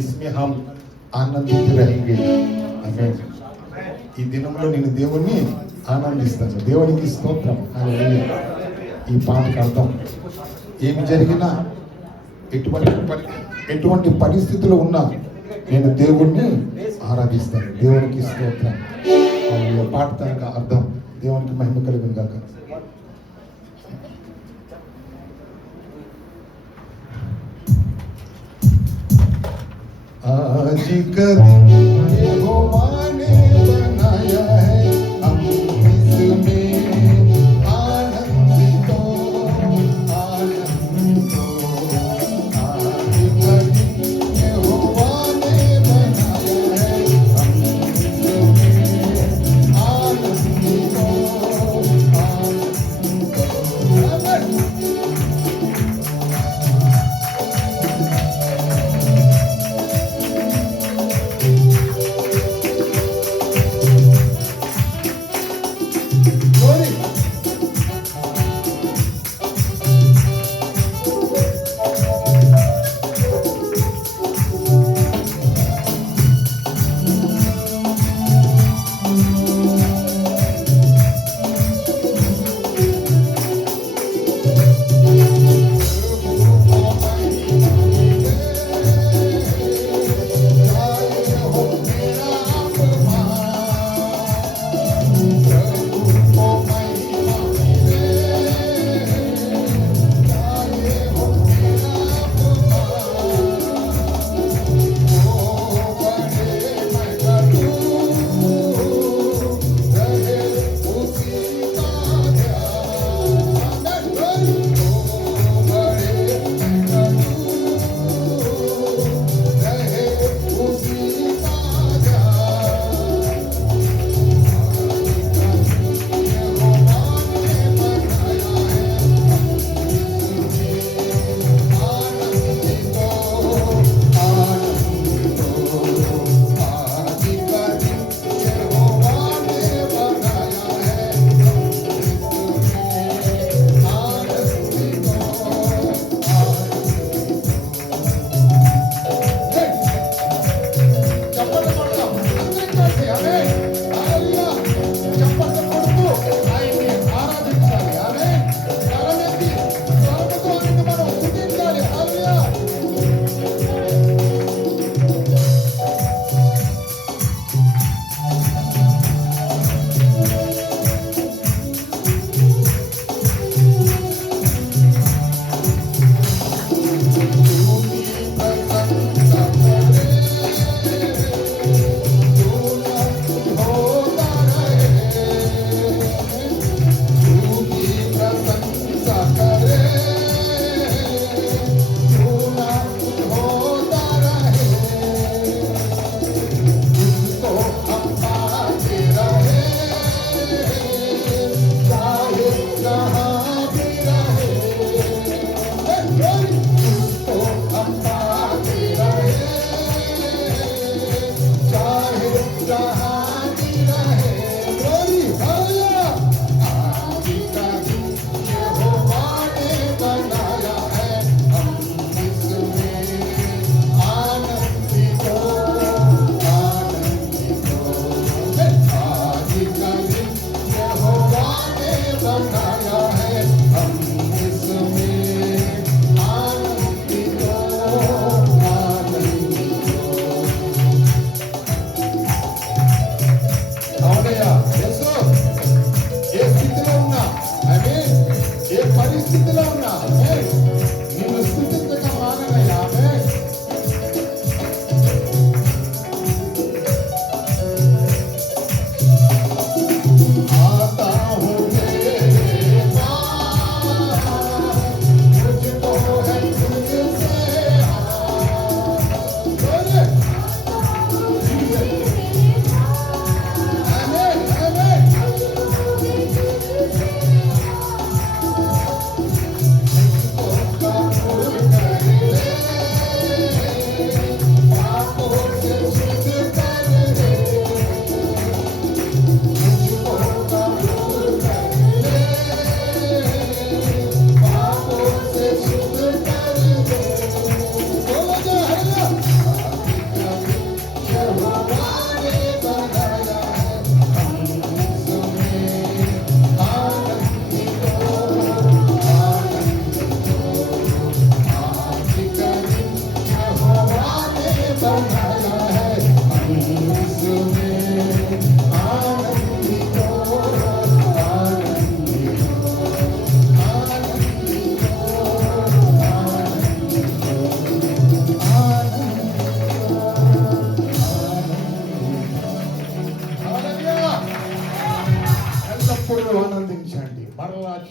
इसमें हम ఆనందించి रहेंगे. ఆమేన్. ఈ దినంలో నేను దేవుణ్ణి ఆనందిస్తాను. దేవునికి స్తోత్రం. హల్లెలూయా. ఈ పాటకు అర్థం ఏమి జరిగినా ఎటువంటి పరిస్థితుల్లో ఉన్నా నేను దేవుణ్ణి ఆరాధిస్తాను. దేవునికి స్తోత్రం. హల్లెలూయా. పాట తనక అర్థం దేవునికి మహిమ కలుగును గాక. आज का दिन यहोवा ने बनाया है, हम इसमें आनंदित हो, आनंदित हो। आज का दिन यहोवा ने बनाया है, हम इसमें आनंदित हो, आनंदित हो।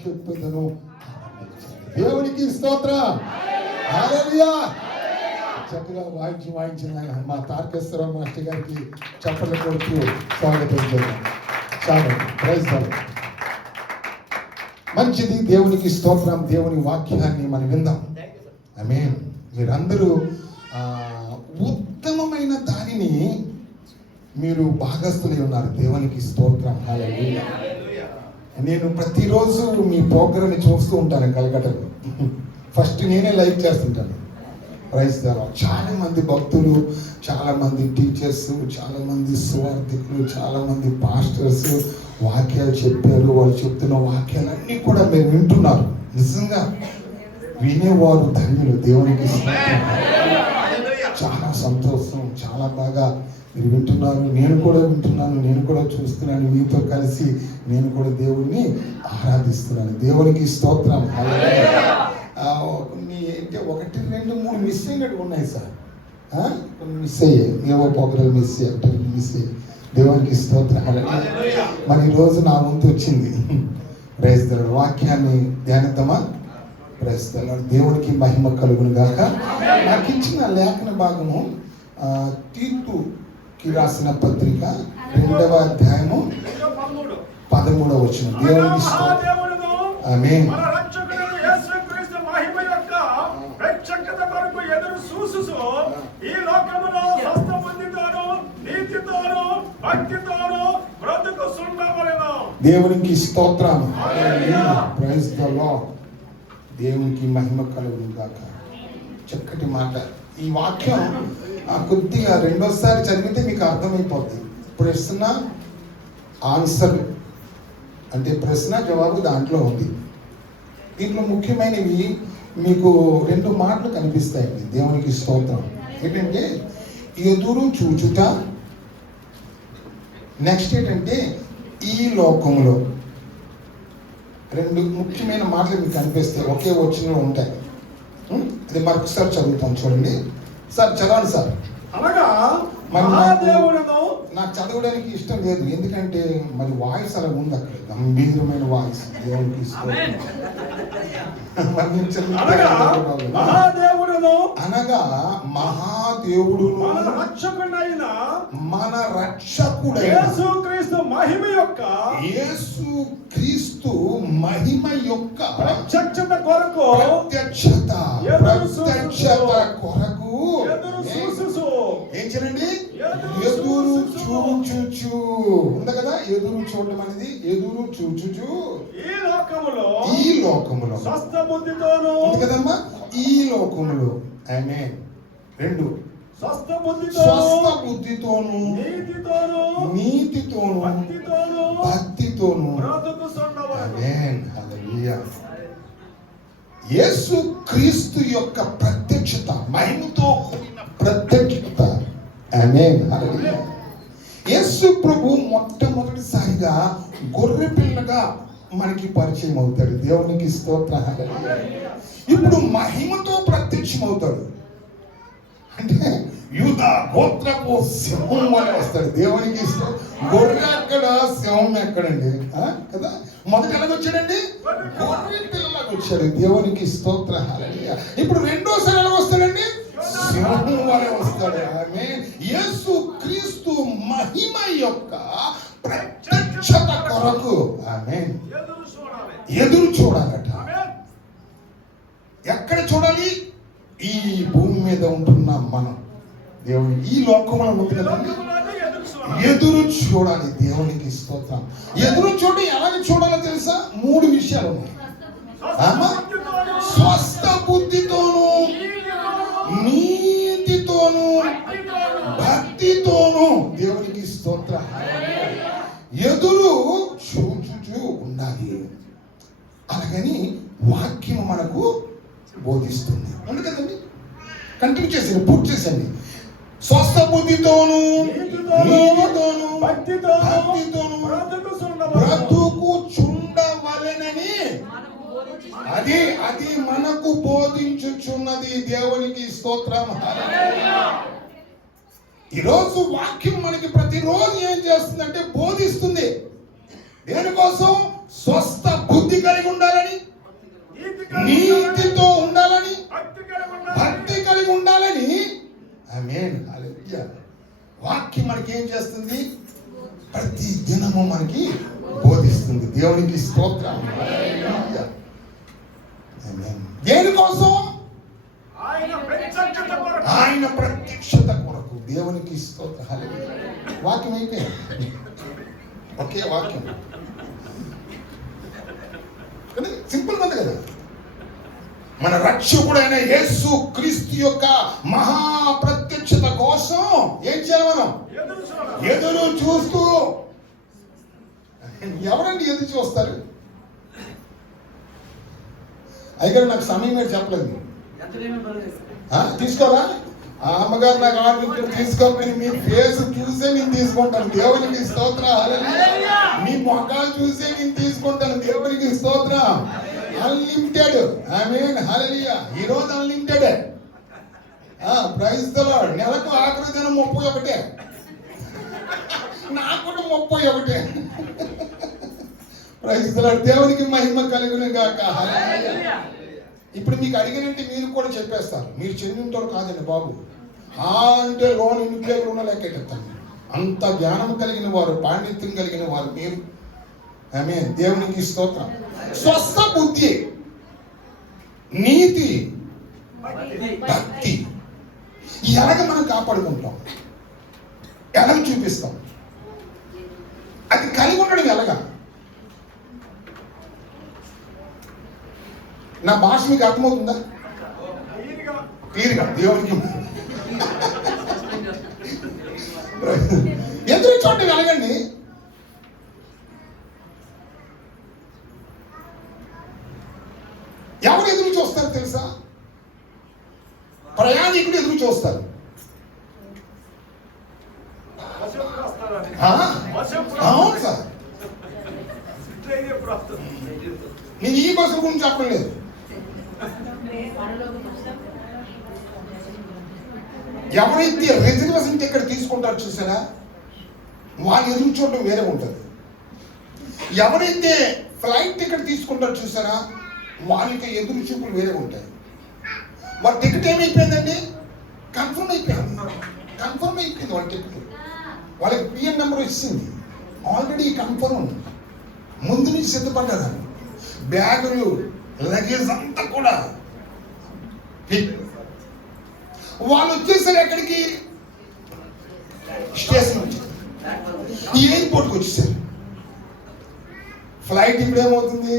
చెప్పుదును. దేవునికి స్తోత్రం. హల్లెలూయా. చక్కగా వాయించిన మా తారకేశ్వరరావు మాస్టర్ గారికి చప్పట్లు కొడుతూ స్వాగతం చేద్దాం. చాలా ప్రైజ్ గాడ్. మంచిది, దేవునికి స్తోత్రం. దేవుని వాక్యాన్ని మనం విందాం. ఆమేన్. మీరందరూ ఉత్తమమైన దానిని మీరు భాగస్తులై ఉన్నారు. దేవునికి స్తోత్రం. హల్లెలూయా. నేను ప్రతిరోజు మీ ప్రోగ్రామ్ని చూస్తూ ఉంటాను కలకట్టలో. ఫస్ట్ నేనే లైక్ చేస్తుంటాను. Praise the lord. చాలా మంది భక్తులు, చాలా మంది టీచర్స్, చాలా మంది సువార్థికులు, చాలా మంది పాస్టర్స్ వాక్యాలు చెప్పారు. వాళ్ళు చెప్తున్న వాక్యాలన్నీ కూడా మీరు వింటున్నారు. నిజంగా వినేవారు ధన్యులు. దేవునికి చాలా సంతోషం. చాలా బాగా మీరు వింటున్నారు. నేను కూడా వింటున్నాను, నేను కూడా చూస్తున్నాను. మీతో కలిసి నేను కూడా దేవుణ్ణి ఆరాధిస్తున్నాను. దేవునికి స్తోత్రం. కొన్ని అంటే 1, 2, 3 మిస్ అయినట్టు ఉన్నాయి సార్. కొన్ని మిస్ అయ్యాయి. ఏవో ప్రోగ్రాలు మిస్ అయ్యాయి. దేవునికి స్తోత్రం. మరి ఈరోజు నా వంతు వచ్చింది. Praise the lord. వాక్యాన్ని ధ్యానిద్దామా? Praise the lord. దేవునికి మహిమ కలుగును గాక. నాకు ఇచ్చిన లేఖన భాగము తీతుకి రాసిన పత్రిక 2వ అధ్యాయము 13వ వచనం. దేవునికి స్తోత్రం. ఆమేన్. దేవునికి స్తోత్రం. Praise the lord. దేవునికి మహిమ కలుగును గాక. చక్కటి మాట. ఈ వాక్యం కొద్దిగా రెండోసారి చదివితే మీకు అర్థమైపోతుంది. ప్రశ్న ఆన్సర్ అంటే ప్రశ్న జవాబు దాంట్లో ఉంది. దీంట్లో ముఖ్యమైనవి మీకు 2 మాటలు కనిపిస్తాయండి. దేవునికి స్తోత్రం. ఏంటంటే ఎదురు చూచుట, నెక్స్ట్ ఏంటంటే ఈ లోకంలో. 2 ముఖ్యమైన మాటలు మీకు కనిపిస్తాయి. ఒకే వచనంలో ఉంటాయి. అది మరొకసారి చదువుతాను చూడండి. సార్ చదవండి సార్. అనగా నాకు చదవడానికి ఇష్టం లేదు, ఎందుకంటే మరి వాయిస్ అలా ఉంది అక్కడ, గంభీరమైన వాయిస్. దేవునికి అనగా మహాదేవుడు మన రక్షకుడైన యేసుక్రీస్తు మహిమ యొక్క ప్రత్యక్షత కొరకు ఏం చేయండి? ఎదురు చూచుచు ఉంది కదా. ఎదురు చూడడం అనేది ఎదురు చూచుచు ఈ లోకములో స్వస్థ బుద్ధితోను ఉంది కదమ్మా. ఈ లోకములో. ఆమేన్. 2 స్వస్థ బుద్ధితోను నీతితోను భక్తితోను. ఆమేన్. హల్లెలూయా. యేసు క్రీస్తు యొక్క ప్రత్యక్షత, మహిమతో కూడిన ప్రత్యక్షత. ఆమేన్. హల్లెలూయా. యేసు ప్రభు మొట్టమొదటిసారిగా గొర్రె పిల్లగా మనకి పరిచయం అవుతాడు. దేవునికి స్తోత్రం. హల్లెలూయా. ఇప్పుడు మహిమతో ప్రత్యక్షం అవుతాడు. అంటే యూదా గోత్రపు సింహం వలె వస్తాడు. దేవునికి గొర్రె ఎక్కడ, సింహం ఎక్కడండి కదా. మొదట ఎలాగొచ్చాడండి? గొర్రె పిల్లలాగా వచ్చాడు. దేవునికి స్తోత్రం. హల్లెలూయా. ఇప్పుడు రెండోసారి ఎలా వస్తాడండి? సింహం వలె వస్తాడు. ఆమేన్. యేసు క్రీస్తు మహిమ యొక్క ప్రత్యక్షత కొరకు ఆమేన్ ఎదురు చూడాలట. ఎక్కడ చూడాలి? ఈ భూమి మీద ఉంటున్న మనం. దేవుని ఈ లోకంలో ఉంది కదండి, ఎదురు చూడాలి. దేవునికి స్తోత్రం. ఎదురు చూడ ఎలాగ చూడాలో తెలుసా? 3 విషయాలు ఉన్నాయి. స్వస్థ బుద్ధితోను నీతితోను భక్తితోను. దేవునికి స్తోత్రం. ఎదురు చూచుచూ ఉండాలి. అలాగని వాక్యం మనకు బోధిస్తుంది. ఉంది కదండి. కంటిన్యూ చేసింది, పూర్తి చేసింది. స్వస్థ బుద్ధితోను నీతితోను భక్తితోను బ్రతుకు చుండవలెనని అది మనకు బోధించుచున్నది. దేవునికి స్తోత్రం. ఈరోజు వాక్యం మనకి ప్రతిరోజు ఏం చేస్తుందంటే బోధిస్తుంది. దేనికోసం? స్వస్థ బుద్ధి కలిగి ఉండాలని, నీతితో ఉండాలని, భక్తి కలిగి ఉండాలని. ఆమేన్, హల్లెలూయా. వాక్యం మనకి ఏం చేస్తుంది? ప్రతి దినము మనకి బోధిస్తుంది. దేవునికి స్తోత్రం. హల్లెలూయా. ఆమేన్. దేనికోసం? ఆయన ప్రత్యక్షత కొరకు. దేవునికి స్తోత్రం. హల్లెలూయా. వాక్యం అయిపోయింది. ఒకే వాక్యం, కానీ సింపుల్ ఉంది కదా. మన రక్షకుడైన యేసు క్రీస్తు యొక్క మహా ప్రత్యక్షత కోసం ఏం చేయాలి? మనం ఎదురు చూస్తూ. ఎవరండి ఎదురు చూస్తారు? అయ్యగారు నాకు సమయం మీరు చెప్పలేదు. తీసుకోరా? ఆ అమ్మగారు నాకు ఆర్డర్ తీసుకోమని మీ ఫేస్ చూసే నేను తీసుకుంటాను. దేవునికి స్తోత్రం. హల్లెలూయా. మీ మొఖాలు చూసే నేను తీసుకుంటాను. దేవునికి స్తోత్రం. అన్లిమిటెడ్. ఆమేన్, హల్లెలూయా. ఈ రోజు అన్లిమిటెడ్. Praise the lord. నెలకు ఆఖరి దినం 31. నాకు కూడా 31. Praise the lord. దేవునికి మహిమ కలుగును గాక. హల్లెలూయా. ఇప్పుడు మీకు అడిగినంటే మీరు కూడా చెప్పేస్తారు. మీరు చెందింటారు కాదండి బాబు. అంటే లోన్ ఇంట్లో ఉన్న లెక్కెట్టాను. అంత జ్ఞానం కలిగిన వారు, పాండిత్యం కలిగిన వారు మీరు. ఆమేన్, దేవునికి స్తోత్రం. స్వస్థ బుద్ధి, నీతి, భక్తి ఎలాగ మనం కాపాడుకుంటాం? ఎలాగ చూపిస్తాం? అది కలిగి ఉండడం ఎలాగా? నా భాష మీకు అర్థమవుతుందా? క్లియర్గా. దేవునికి ఎదురు చూడటం ఎలాగండి? ఎవరు ఎదురు చూస్తారు తెలుసా? ప్రయాణికుడు ఎదురు చూస్తారు. అవును సార్, నేను ఈ బస్సు గురించి చెప్పడం లేదు. ఎవరైతే రిజర్వేషన్ టికెట్ తీసుకుంటారో చూసారా, వాళ్ళు ఎదురు చూడడం వేరే ఉంటుంది. ఎవరైతే ఫ్లైట్ టికెట్ తీసుకుంటారో చూసారా, వాళ్ళకి ఎదురు చూపులు వేరే ఉంటాయి. వాళ్ళ టికెట్ ఏమైపోయిందండి? కన్ఫర్మ్ అయిపోయింది. కన్ఫర్మ్ అయిపోయింది వాళ్ళ టికెట్. వాళ్ళకి పిఎన్ నెంబర్ ఇచ్చింది. Already confirm. ముందు నుంచి సిద్ధపడ్డారు. బ్యాగులు, లగేజ్ అంతా కూడా. వాళ్ళు వచ్చేసారు ఎక్కడికి? స్టేషన్ నుంచి ఎయిర్పోర్ట్కి వచ్చేసారు. ఫ్లైట్ ఇప్పుడు ఏమవుతుంది?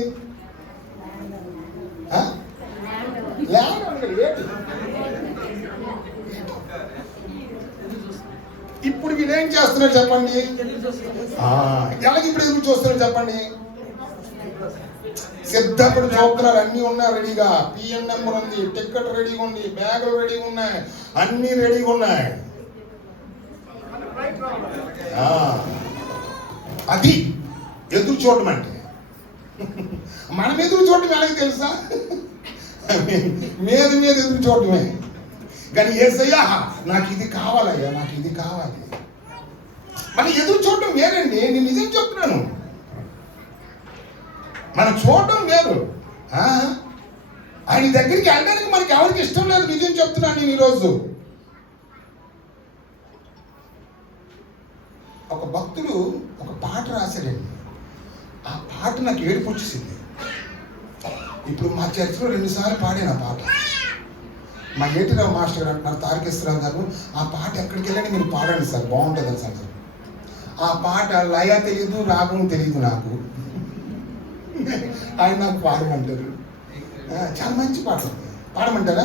ఇప్పుడు వీళ్ళేం చేస్తున్నారు చెప్పండి? ఎలాగ ఇప్పుడు ఎదురు చూస్తున్నారు చెప్పండి? సిద్ధపడి చూపుతున్నారు. అన్ని ఉన్నాయి రెడీగా. పిఎన్ నెంబర్ ఉంది, టికెట్ రెడీగా ఉంది, బ్యాగులు రెడీగా ఉన్నాయి, అన్ని రెడీగా ఉన్నాయి. అది ఎదురు చూడటం అంటే. మనం ఎదురు చూడటం ఎలాగ తెలుసా? మీద మీద ఎదురు చూడటమే. కానీ యేసయ్యా నాకు ఇది కావాలయ్యా, నాకు ఇది కావాలి. మన ఎదురు చూడటం వేరండి. నేను నిజం చెప్తున్నాను. మనం చూడటం వేరు. ఆయన దగ్గరికి వెళ్ళడానికి మనకి ఎవరికి ఇష్టం లేదు. నిజం చెప్తున్నాను నేను ఈరోజు. ఒక భక్తుడు ఒక పాట రాశాడండి. ఆ పాట నాకు ఏడుపు వచ్చేసింది. ఇప్పుడు మా చర్చిలో 2 సార్లు పాడాను ఆ పాట. మా ఏటిరావు మాస్టర్ గారు అంటున్నారు, తారకేశ్వరరావు గారు, ఆ పాట ఎక్కడికి వెళ్ళండి మీరు పాడండి సార్, బాగుంటుంది అని సార్. ఆ పాట లయ తెలియదు, రాగం తెలియదు నాకు. ఆయన నాకు పాడమంటారు. చాలా మంచి పాట ఉంది. పాడమంటారా?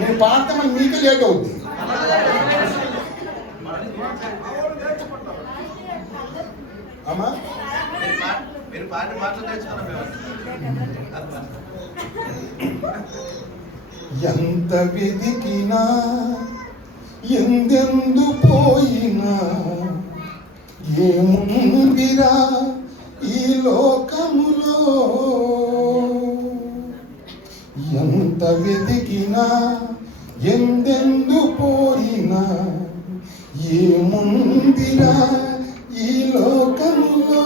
నేను పాడితే మళ్ళీ మీకే లేట్ అవుద్ది. అమ్మా ఎంత వెదికినా ఎందెందు పోయినా ఏముందిరా ఈ లోకములో, ఎంత వెదికినా ఎందెందు పోయినా ఏముందిరా ఈ లోకములో,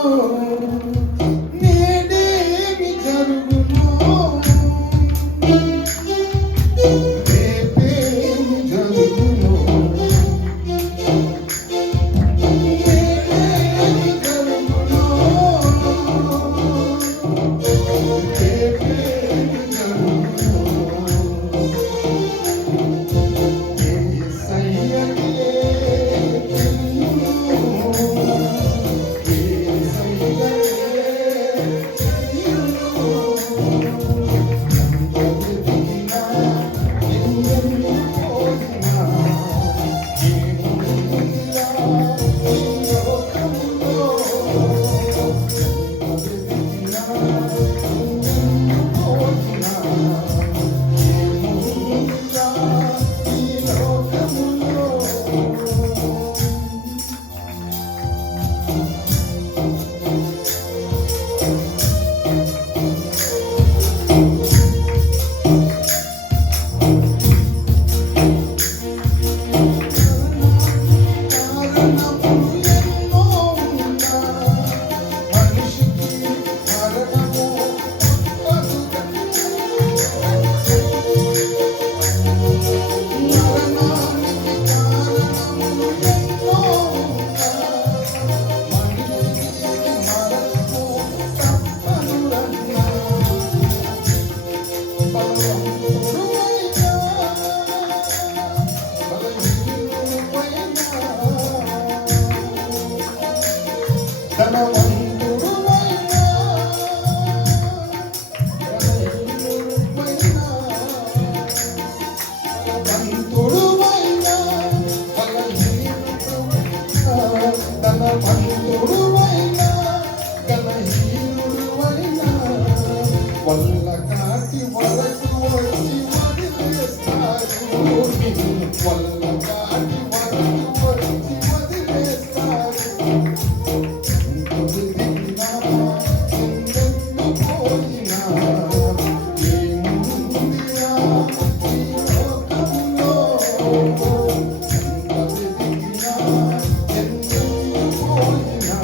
వల్లకాటి వరకు వచ్చి వదిలేస్తారు నిన్ను, వల్లకాటి వరకు వచ్చి వదిలేస్తారు. ఎంత వెతికినా, ఎందెందు పోయినా, ఏముందిరా ఈ లోకంలో? ఎంత వెతికినా, ఎందెందు పోయినా,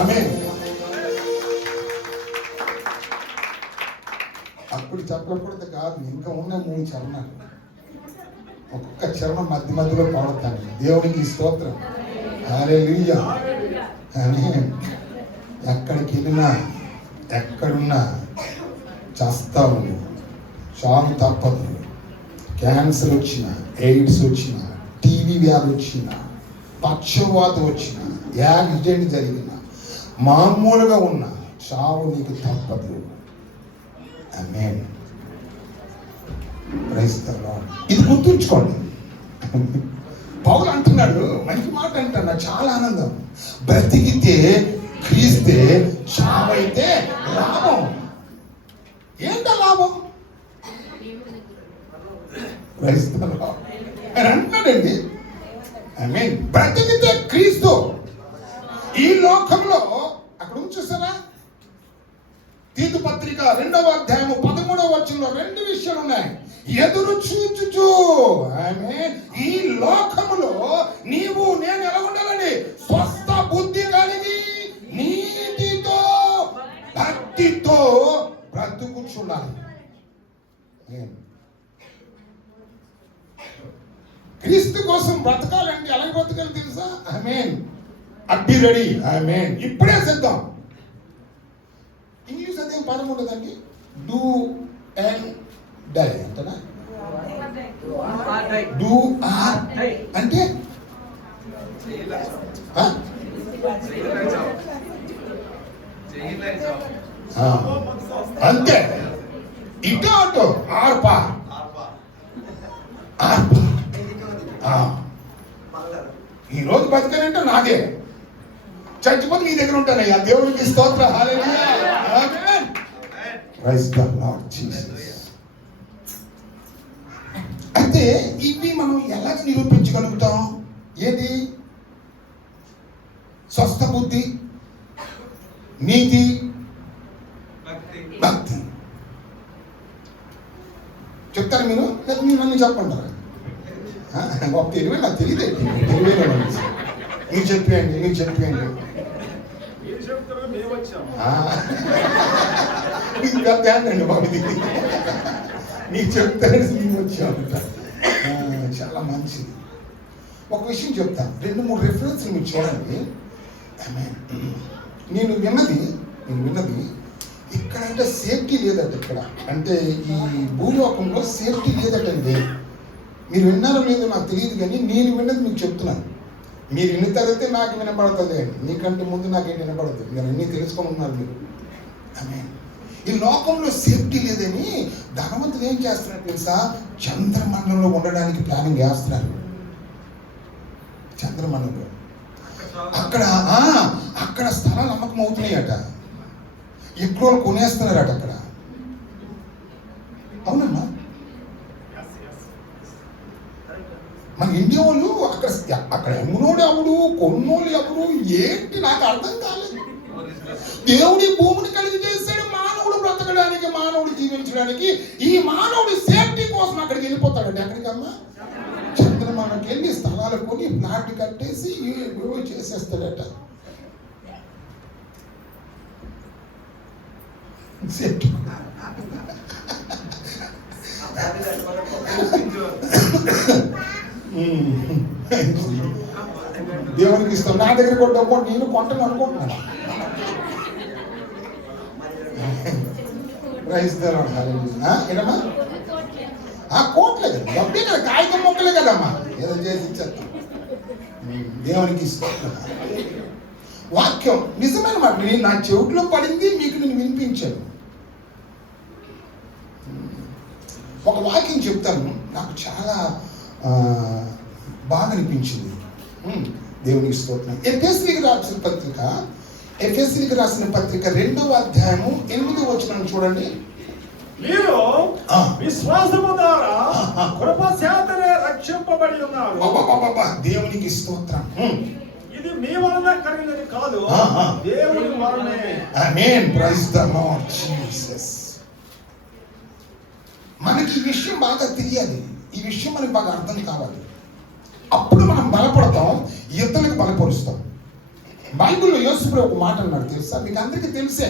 ఆమేన్. అప్పుడు చెప్పకూడదు కాదు, ఇంకా ఉన్న 3 చరణాలు. ఒక్కొక్క చరణం మధ్య మధ్యలో పాడుతాను. దేవునికి స్తోత్రం, హల్లెలూయా. ఆమేన్. ఎక్కడికి వెళ్ళినా, ఎక్కడున్నా చేస్తావు, చావు తప్పదు. క్యాన్సర్ వచ్చిన, ఎయిడ్స్ వచ్చిన, టీవీ వ్యాధి వచ్చిన, పక్షవాతం వచ్చిన, యాక్సిడెంట్ జరిగిన, మామూలుగా ఉన్న చావు నీకు తప్పదు. ఆమేన్. Praise the Lord. ఇది గుర్తుంచుకోండి. పౌలు అంటున్నాడు, మంచి మాట అంటున్నాడు, చాలా ఆనందం. బ్రతికితే క్రీస్తే, చావైతే లాభం. ఏంట లాభం? ప్రైజ్ ది లార్డ్ అని అంటున్నాడండి. ఆమేన్. బ్రతికితే క్రీస్తు. ఈ లోకంలో అక్కడ చూసారా, తీతు పత్రిక 2వ అధ్యాయము 13వ వచనంలో 2 విషయాలు ఉన్నాయి. ఎదురు చూచుచు, ఆమేన్, ఈ లోకములో నీవు నేను ఎలా ఉండాలండి? స్వస్థ బుద్ధి కలిగి నీతితో భక్తితో బ్రతుకుచుండాలి. క్రీస్తు కోసం బ్రతకాలండి. ఎలా బ్రతకాలి తెలుసా? ఆమేన్. అబ్బి రెడీ. ఆమేన్. ఇప్పుడే సిద్ధం. ఇంగ్లీష్ అదేం పదం ఉండదండి. డూ అండ్ డై అంటనా? డూ ఆర్ అంటే అంతే. ఇటు అటు ఆర్పా ఆర్పా. ఈ రోజు బతకనంటే నాదే, చచ్చిపోతే నీ దగ్గర ఉంటానయ్యా. దేవునికి స్తోత్రం, hallelujah. Amen. Praise the Lord Jesus. అయితే ఇవి మనం ఎలాగ నిరూపించగలుగుతాం? ఏది? స్వస్థ బుద్ధి, నీతి, భక్తి. చెప్తారు మీరు, లేదా మీరు నన్ను చెప్పంటారా? ఒక తెలివే నాకు తెలియదు. తెలివే మీరు చెప్పేయండి, మీరు చెప్పేయండి. ఇంకా ధ్యానండి బాబు, నీకు చెప్తాను నేను వచ్చాను. చాలా మంచిది. ఒక విషయం చెప్తాను, 2-3 రెఫరెన్స్లు మీరు చూడండి. నేను విన్నది ఇక్కడంటే సేఫ్టీ లేదట. ఇక్కడ అంటే ఈ భూలోకంలో సేఫ్టీ లేదటండి. మీరు విన్నారో లేదో నాకు తెలియదు, కానీ నేను విన్నది మీకు చెప్తున్నాను. మీరు విన్న తర్వాత నాకు వినపడుతుంది. నీకంటే ముందు నాకేం వినపడుతుంది. మీరు అన్నీ తెలుసుకొని ఉన్నారు మీరు. ఆమేన్. ఈ లోకంలో సేఫ్టీ లేదని ధనవంతులు ఏం చేస్తున్నారు తెలుసా? చంద్రమండలంలో ఉండడానికి ప్లానింగ్ చేస్తున్నారు. చంద్రమండలంలో అక్కడ స్థలాలు అమ్మకం అవుతున్నాయట. ఎక్కువ కొనేస్తున్నారట అక్కడ. అవునమ్మా. మన ఇండియా వాళ్ళు అక్కడ అమ్మునోడు ఎవడు, కొన్నోళ్ళు ఎవరు, ఏంటి నాకు అర్థం కాలేదు. దేవుడి భూమిని కలిగి చేశాడు మానవుడు బ్రతకడానికి, మానవుడు జీవించడానికి. ఈ మానవుడి సేఫ్టీ కోసం అక్కడికి వెళ్ళిపోతాడండి. ఎక్కడికమ్మా? చంద్రమానకి వెళ్ళి స్థలాలు కొని ప్లాట్ కట్టేసి ఏవో చేసేస్తాడట. సేఫ్టీ దేవునికి ఇస్తాం. నా దగ్గర కూడా డబ్బు నేను కొంటాను అనుకుంటున్నాను. ఏదమ్మా కోట్లే కదా, డబ్బే కదా, కాగితం మొక్కలే కదమ్మా, ఏదో చేసి ఇచ్చేస్తాం. దేవునికి ఇస్తాం. వాక్యం నిజమైన మాట. నేను నా చెవిలో పడింది మీకు నేను వినిపించాను. ఒక వాక్యం చెప్తాను, నాకు చాలా బాగా అనిపించింది. దేవునికి స్తోత్రం. ఎఫెసీయులకు రాసిన పత్రిక 2వ అధ్యాయము 8వ వచనం చూడండి. మీరు విశ్వాసము ద్వారా కృప చేతనే రక్షింపబడి ఉన్నారు. దేవునికి స్తోత్రం. ఇది మీ వలన కలిగినది కాదు, దేవుని వలనే. Amen. Praise the Lord Jesus. మనకి ఈ విషయం బాగా తెలియాలి. ఈ విషయం మనకి బాగా అర్థం కావాలి. అప్పుడు మనం బలపడతాం, ఇతరులకు బలపరుస్తాం. బైబిల్లో యేసుప్రభు ఒక మాట అన్నాడు తెలుసా? మీకు అందరికీ తెలిసే,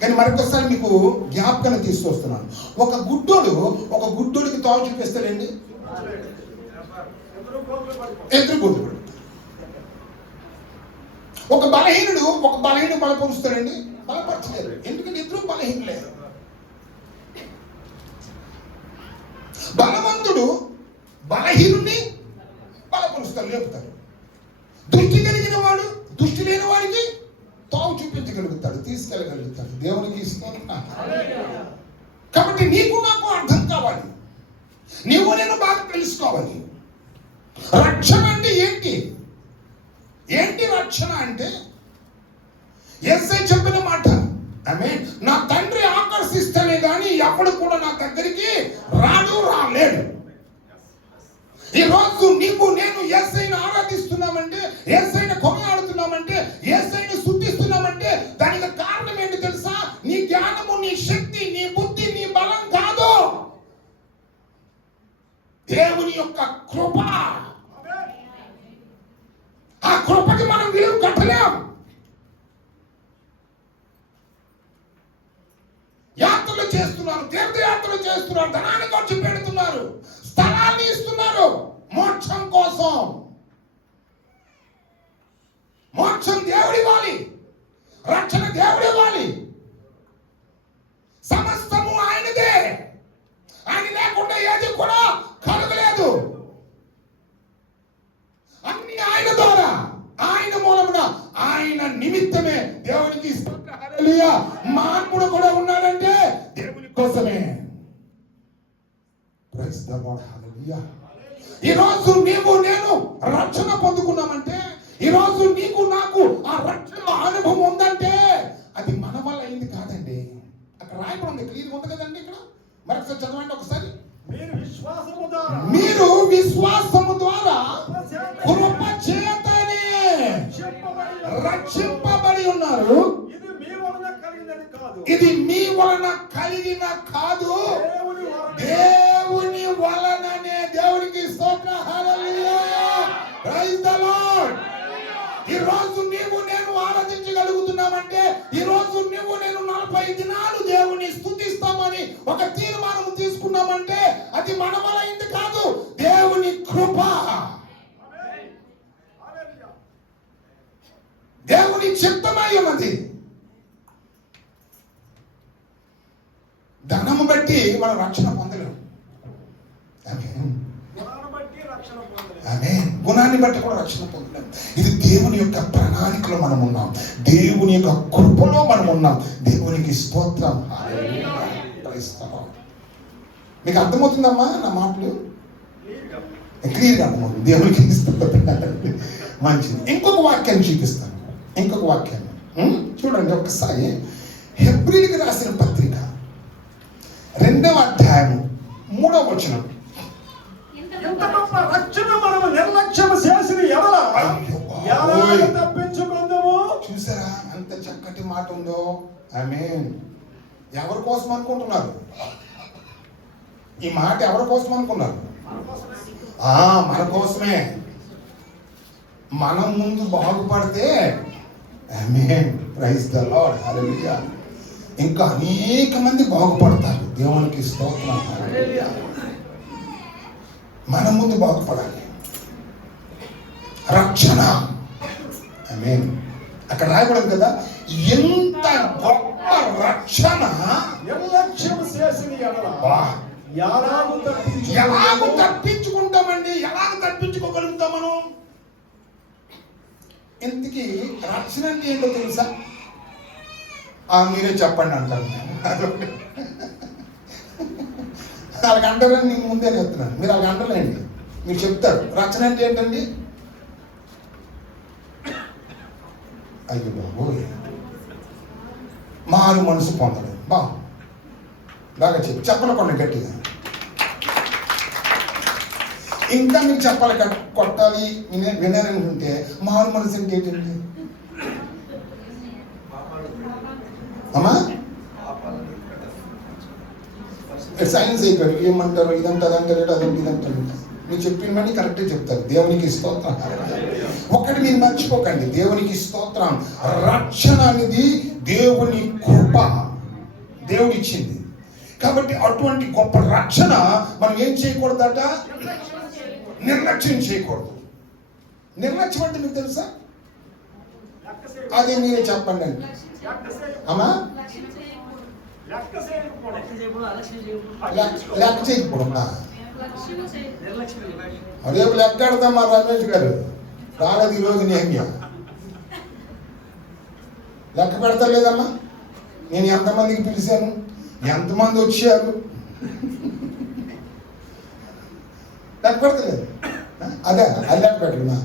కానీ మరొకసారి మీకు జ్ఞాపకం తీసుకొస్తున్నాను. ఒక గుడ్డోడికి తావు చూపిస్తాడండి, ఎదురు గుడ్డు. ఒక బలహీనుడు బలపరుస్తాడండి, బలపరచలేరు. ఎందుకంటే ఇద్దరు బలహీనులే. బలవంతుడు బలహీనుడిని బలపరుస్తాడు, లేపుతాడు. దృష్టి కలిగిన వాడు దృష్టి లేని వాడికి తావు చూపించగలుగుతాడు, తీసుకెళ్ళగలుగుతాడు. దేవునికి స్తోత్రం. కాబట్టి నీకు నాకు అర్థం కావాలి, నీవు నేను బాగా తెలుసుకోవాలి. రక్షణ అంటే ఏంటి? రక్షణ అంటే యేసయ్య చెప్పిన మాట. ఆమేన్. నా తండ్రి ఆకర్షిస్తేనే కానీ ఎవడు కూడా నా దగ్గరికి రాలేడు. ఈ రోజు నీకు నేను యేసయ్యను ఆరాధిస్తున్నామంటే, యేసయ్యను కొనియాడుతున్నామంటే, యేసయ్యను స్తుతిస్తున్నామంటే దానికి కారణం ఏంటి తెలుసా? నీ జ్ఞానము, నీ శక్తి, నీ బుద్ధి, నీ బలం కాదు, దేవుని యొక్క కృప. ఆ కృపకి మనం విలువ కట్టలేం. యాత్రలు చేస్తున్నారు, తీర్థయాత్రలు చేస్తున్నారు, ధనాన్ని ఖర్చు పెడుతున్నారు, స్థలాన్ని ఇస్తున్నారు మోక్షం కోసం. మోక్షం దేవుడి ఇవ్వాలి, రక్షణ దేవుడి ఇవ్వాలి, సమస్తము ఆయనదే. ఆయన లేకుండా ఏది కూడా కలగలేదు. అన్ని ఆయన ద్వారా, ఆయన మూలమున, ఆయన నిమిత్తమే. దేవునికి హల్లెలూయా. మానవుడు కూడా ఉన్నాడంటే దేవుని కోసమే. Praise the Lord. హల్లెలూయా. ఈ రోజు నీవు నేను రక్షణ పొందుకున్నామంటే, ఈ రోజు నీకు నాకు ఆ రక్షణ అనుభవం ఉందంటే అది మన వల్ల అయింది కాదండి. అక్కడ రాయబడి ఉంది, క్లియర్ ఉంది కదండి. ఇక్కడ మరొకసారి చదవండి ఒకసారి. మీరు విశ్వాసము ద్వారా కృప చేతనే రక్షింపబడి ఉన్నారు. ఇది మీ వలన కలిగిన కాదు, దేవుని వలననే. దేవునికి స్తోత్రం. హల్లెలూయా. Praise the Lord. ఈ రోజు నీవు నేను ఆరాధించగలుగుతున్నామంటే, ఈ రోజు నువ్వు నేను 40 దినాలు దేవుని స్తుతిస్తామని ఒక తీర్మానం తీసుకున్నామంటే అది మన వల్ల అయింది కాదు, దేవుని కృప, దేవుని చిత్తమై ఉన్నది. ధనము బట్టి మనం రక్షణ పొందలేము. గుణాన్ని బట్టి కూడా రక్షణ పొందలేము. ఇది దేవుని యొక్క ప్రణాళికలో మనం ఉన్నాం, దేవుని యొక్క కృపలో మనం ఉన్నాం. దేవునికి స్తోత్రం. మీకు అర్థమవుతుందమ్మా నా మాటలు? క్లియర్గా అర్థమవుతుంది. దేవునికి స్తోత్రం. మంచిది. ఇంకొక వాక్యాన్ని చూపిస్తాను. ఇంకొక వాక్యాన్ని చూడండి ఒకసారి. హెబ్రీయులకు రాసిన పత్రిక 2వ అధ్యాయము 3వ వచనం. ఇంత గొప్ప రక్షణ మనము నిర్లక్ష్యం చేసిన ఎడల తప్పించుకుందాము. చూసారా అంత చక్కటి మాట ఉందో? ఆమేన్. ఎవరి కోసం అనుకుంటున్నారు ఈ మాట? ఎవరి కోసం అనుకున్నారు? మన కోసమే. మనం ముందు బాగుపడితే, ఆమేన్, ప్రైజ్ ది లార్డ్, హల్లెలూయా, ఇంకా అనేక మంది బాగుపడతారు. దేవునికి స్తోత్రం. హల్లెలూయా. మనం ముందు బాగుపడాలి. రక్షణ. ఆమేన్. అక్కడ రాయబడింది కదా, ఎంత గొప్ప రక్షణ. నిర్లక్ష్యం చేసిన ఎడల ఎలాగ తప్పించుకుంటామండి? ఎలాగ తప్పించుకోగలుగుతాం మనం? ఇంతకీ రక్షణ అంటే ఏంటో తెలుసా? మీరే చెప్పండి అంటారు. వాళ్ళకి అంటారని నేను ముందే చెప్తున్నాను, మీరు వాళ్ళకి అంటారండి. మీరు చెప్తారు రక్షణ అంటే ఏంటండి? అయ్యో బాబు, మారు మనసు పొందడం. బాగా చెప్పనకుండా గట్టిగా. ఇంకా మీకు చెప్పాలి, కొట్టాలి, వినాలనుకుంటే మారు మనసు అంటే ఏంటండి అమ్మా? సైన్స్ అయిపోయారు, ఏమంటారు, ఇదంటారు, అదంటారు, అదంటే ఇదంటారు. మీరు చెప్పినవన్నీ కరెక్టే చెప్తారు. దేవునికి స్తోత్రం. ఒకటి మీరు మర్చిపోకండి, దేవునికి స్తోత్రం. రక్షణ అనేది దేవుని కృప, దేవుడు ఇచ్చింది. కాబట్టి అటువంటి గొప్ప రక్షణ మనం ఏం చేయకూడదట? నిర్లక్ష్యం చేయకూడదు. నిర్లక్ష్యం అంటే మీకు తెలుసా? అదే మీరే చెప్పండి అండి అమ్మా. లెక్క చేయకూడదా? రేపు లెక్క ఆడతాం. మా రమేష్ గారు రాలేదు ఈరోజు. నేను లెక్క పెడతా లేదమ్మా. నేను ఎంతమందికి పిలిచాను, ఎంతమంది వచ్చారు, లెక్క పెడతలేదు. అదే అది లెక్క పెట్టడమా?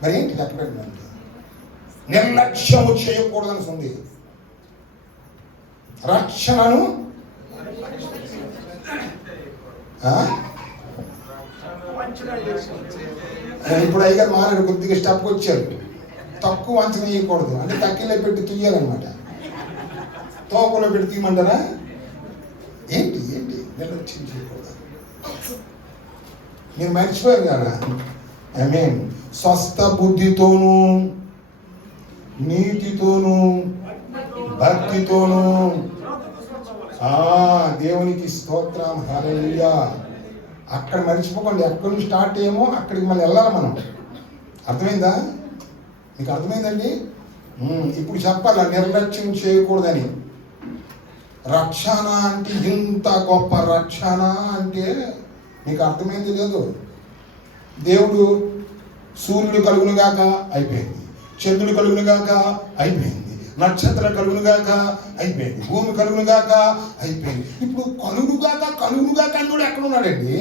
మరి ఏంటి లెక్క పెట్టడం అంటే? నిర్లక్ష్యము చేయకూడదని ఉంది. రక్షణను ఇప్పుడు అయ్యగారు మారాడు, కొద్దిగా స్టెప్కి వచ్చారు. తక్కువ అంచనా వేయకూడదు అంటే తక్కిలో పెట్టి తీయాలన్నమాట. తోకలో పెట్టి తీయమంటారా? ఏంటి ఏంటి నిర్లక్ష్యం చేయకూడదు. మీరు మర్చిపోయారు కదా. ఐ మీన్ స్వస్థ బుద్ధితోనూ, నీతితోనూ, భక్తితోనూ దేవునికి స్తోత్రం. హల్లెలూయా. అక్కడ మర్చిపోకండి, ఎక్కడి నుంచి స్టార్ట్ అయ్యేమో అక్కడికి మళ్ళీ వెళ్ళాలి మనం. అర్థమైందా? మీకు అర్థమైందండి? ఇప్పుడు చెప్పాలి నిర్లక్ష్యం చేయకూడదని. రక్షణ అంటే ఇంత గొప్ప రక్షణ అంటే మీకు అర్థమైంది లేదు. దేవుడు సూర్యుడు కలుగునుగాక అయిపోయింది, చంద్రుడు కలుగునుగాక అయిపోయింది, నక్షత్రం కలుగునుగాక అయిపోయింది, భూమి కలుగునుగాక అయిపోయింది. ఇప్పుడు కలుగునుగాక అని కూడా ఎక్కడ ఉన్నాడండి?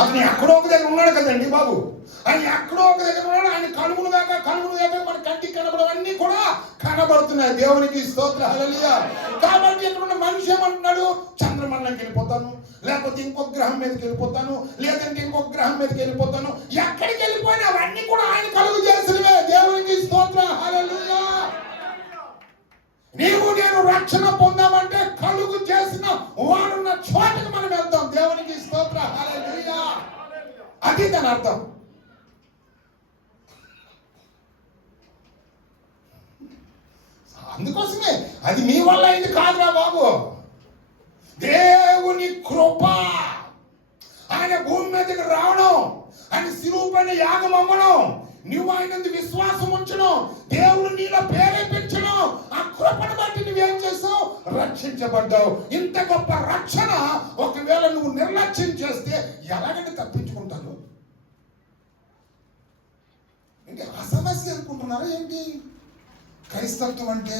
అతను ఎక్కడో ఒక దగ్గర ఉన్నాడు కదండి బాబు. ఆయన ఎక్కడో ఒక దగ్గర ఉన్నాడు. ఆయన కలుగునుగాక మన కంటికి కనబడవన్నీ కూడా కనబడుతున్నాయి. దేవునికి స్తోత్రం. హల్లెలూయా. కాబట్టి ఇక్కడ ఉన్న మనిషి ఏమంటున్నాడు? చంద్రమండలంకి వెళ్ళిపోతాను, లేకపోతే ఇంకొక గ్రహం మీదకి వెళ్ళిపోతాను, లేదంటే ఇంకొక గ్రహం మీదకి వెళ్ళిపోతాను. ఎక్కడికి వెళ్ళిపోయినా అవన్నీ కూడా ఆయన కలుగు చేసినవే. దేవునికి స్తోత్రం. హల్లెలూయా. నీవు నేను రక్షణ పొందామంటే కలుగు చేసిన వాడున్న చోటకి మనం వెళ్తాం. దేవునికి స్తోత్రం. హల్లెలూయా. అది దాని అర్థం. అందుకోసమే అది మీ వల్ల అయింది కాదురా బాబు. దేవుని కృప. ఆయన భూమి మీదకి రావడం, ఆయన శిలువ పైన యాగం అవ్వడం, నువ్వు ఆయన విశ్వాసం ఉంచడం, దేవుడు నీలో ప్రేరేపించడం, ఆ కృపను బట్టి నువ్వేం చేసావు? రక్షించబడ్డావు. ఇంత గొప్ప రక్షణ ఒకవేళ నువ్వు నిర్లక్ష్యం చేస్తే ఎలాగంటే తప్పించుకుంటాను? ఏంటి అసమస్య అనుకుంటున్నారా ఏంటి క్రైస్తత్వం అంటే?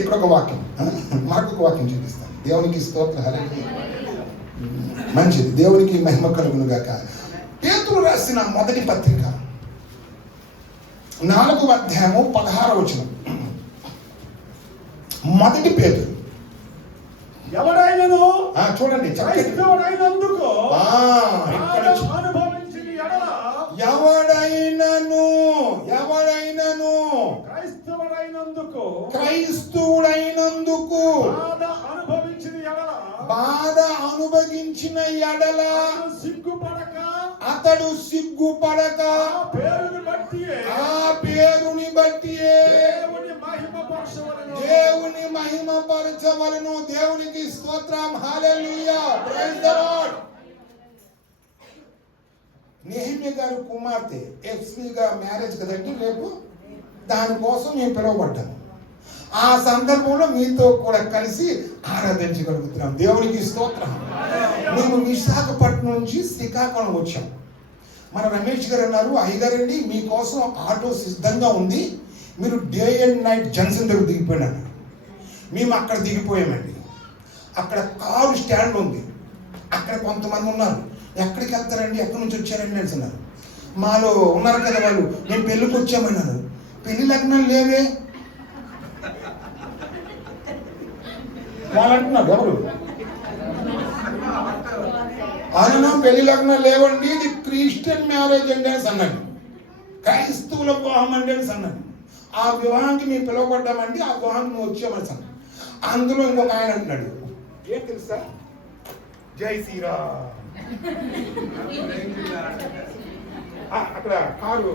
ఇక్కడ ఒక వాక్యం, మాకు వాక్యం చూపిస్తాను. దేవునికి స్తోత్రం. హల్లెలూయా. మంచిది, దేవునికి మహిమ కలుగును గాక. పేతురు రాసిన మొదటి పత్రిక 4వ అధ్యాయము 16వ వచనం. మొదటి పేతురు. ఎవడైనను చూడండి, క్రైస్తవుడైనందుకు క్రైస్తవుడైనందుకు బాధ అనుభవించిన ఎడల అతడు సిగ్గుపడక ఆ పేరుని బట్టి పరచవలెను. దేవుని మహిమ పరచవలను. దేవునికి స్తోత్రం. Hallelujah. Praise the Lord. Nehemiah గారి కుమార్తె ఎస్పీగా మ్యారేజ్ కదండి రేపు. దానికోసం మేము పిలువబడ్డాము. ఆ సందర్భంలో మీతో కూడా కలిసి ఆరాధించగలుగుతున్నాం. దేవునికి స్తోత్రం. మేము విశాఖపట్నం నుంచి శ్రీకాకుళం వచ్చాం. మన రమేష్ గారు అన్నారు, అయ్యగారండి మీకోసం ఆటో సిద్ధంగా ఉంది, మీరు డే అండ్ నైట్ జంక్షన్ దగ్గర దిగిపోయినారు. మేము అక్కడ దిగిపోయామండి. అక్కడ కారు స్టాండ్ ఉంది. అక్కడ కొంతమంది ఉన్నారు. ఎక్కడికి వెళ్తారండి, ఎక్కడి నుంచి వచ్చారండి అంటున్నారు. మాలో ఉన్నారు కదా వాళ్ళు, మేము పెళ్ళికి వచ్చామన్నారు. పెళ్లి లగ్నం లేవే వాళ్ళు అంటున్నారు. ఎవరు ఆయన పెళ్లి లగ్నం లేవండి, ఇది క్రిస్టియన్ మ్యారేజ్ అండి అని అన్నాడు. క్రైస్తవుల వివాహం అండి అని అన్నాడు. ఆ వివాహానికి మేము పిలువబడ్డామండి, ఆ వివాహానికి మేము వచ్చామని అన్నాడు. అందులో ఇంకొక ఆయన అంటున్నాడు, ఏం తెలుసా, జై శ్రీరామ్. అక్కడ కారు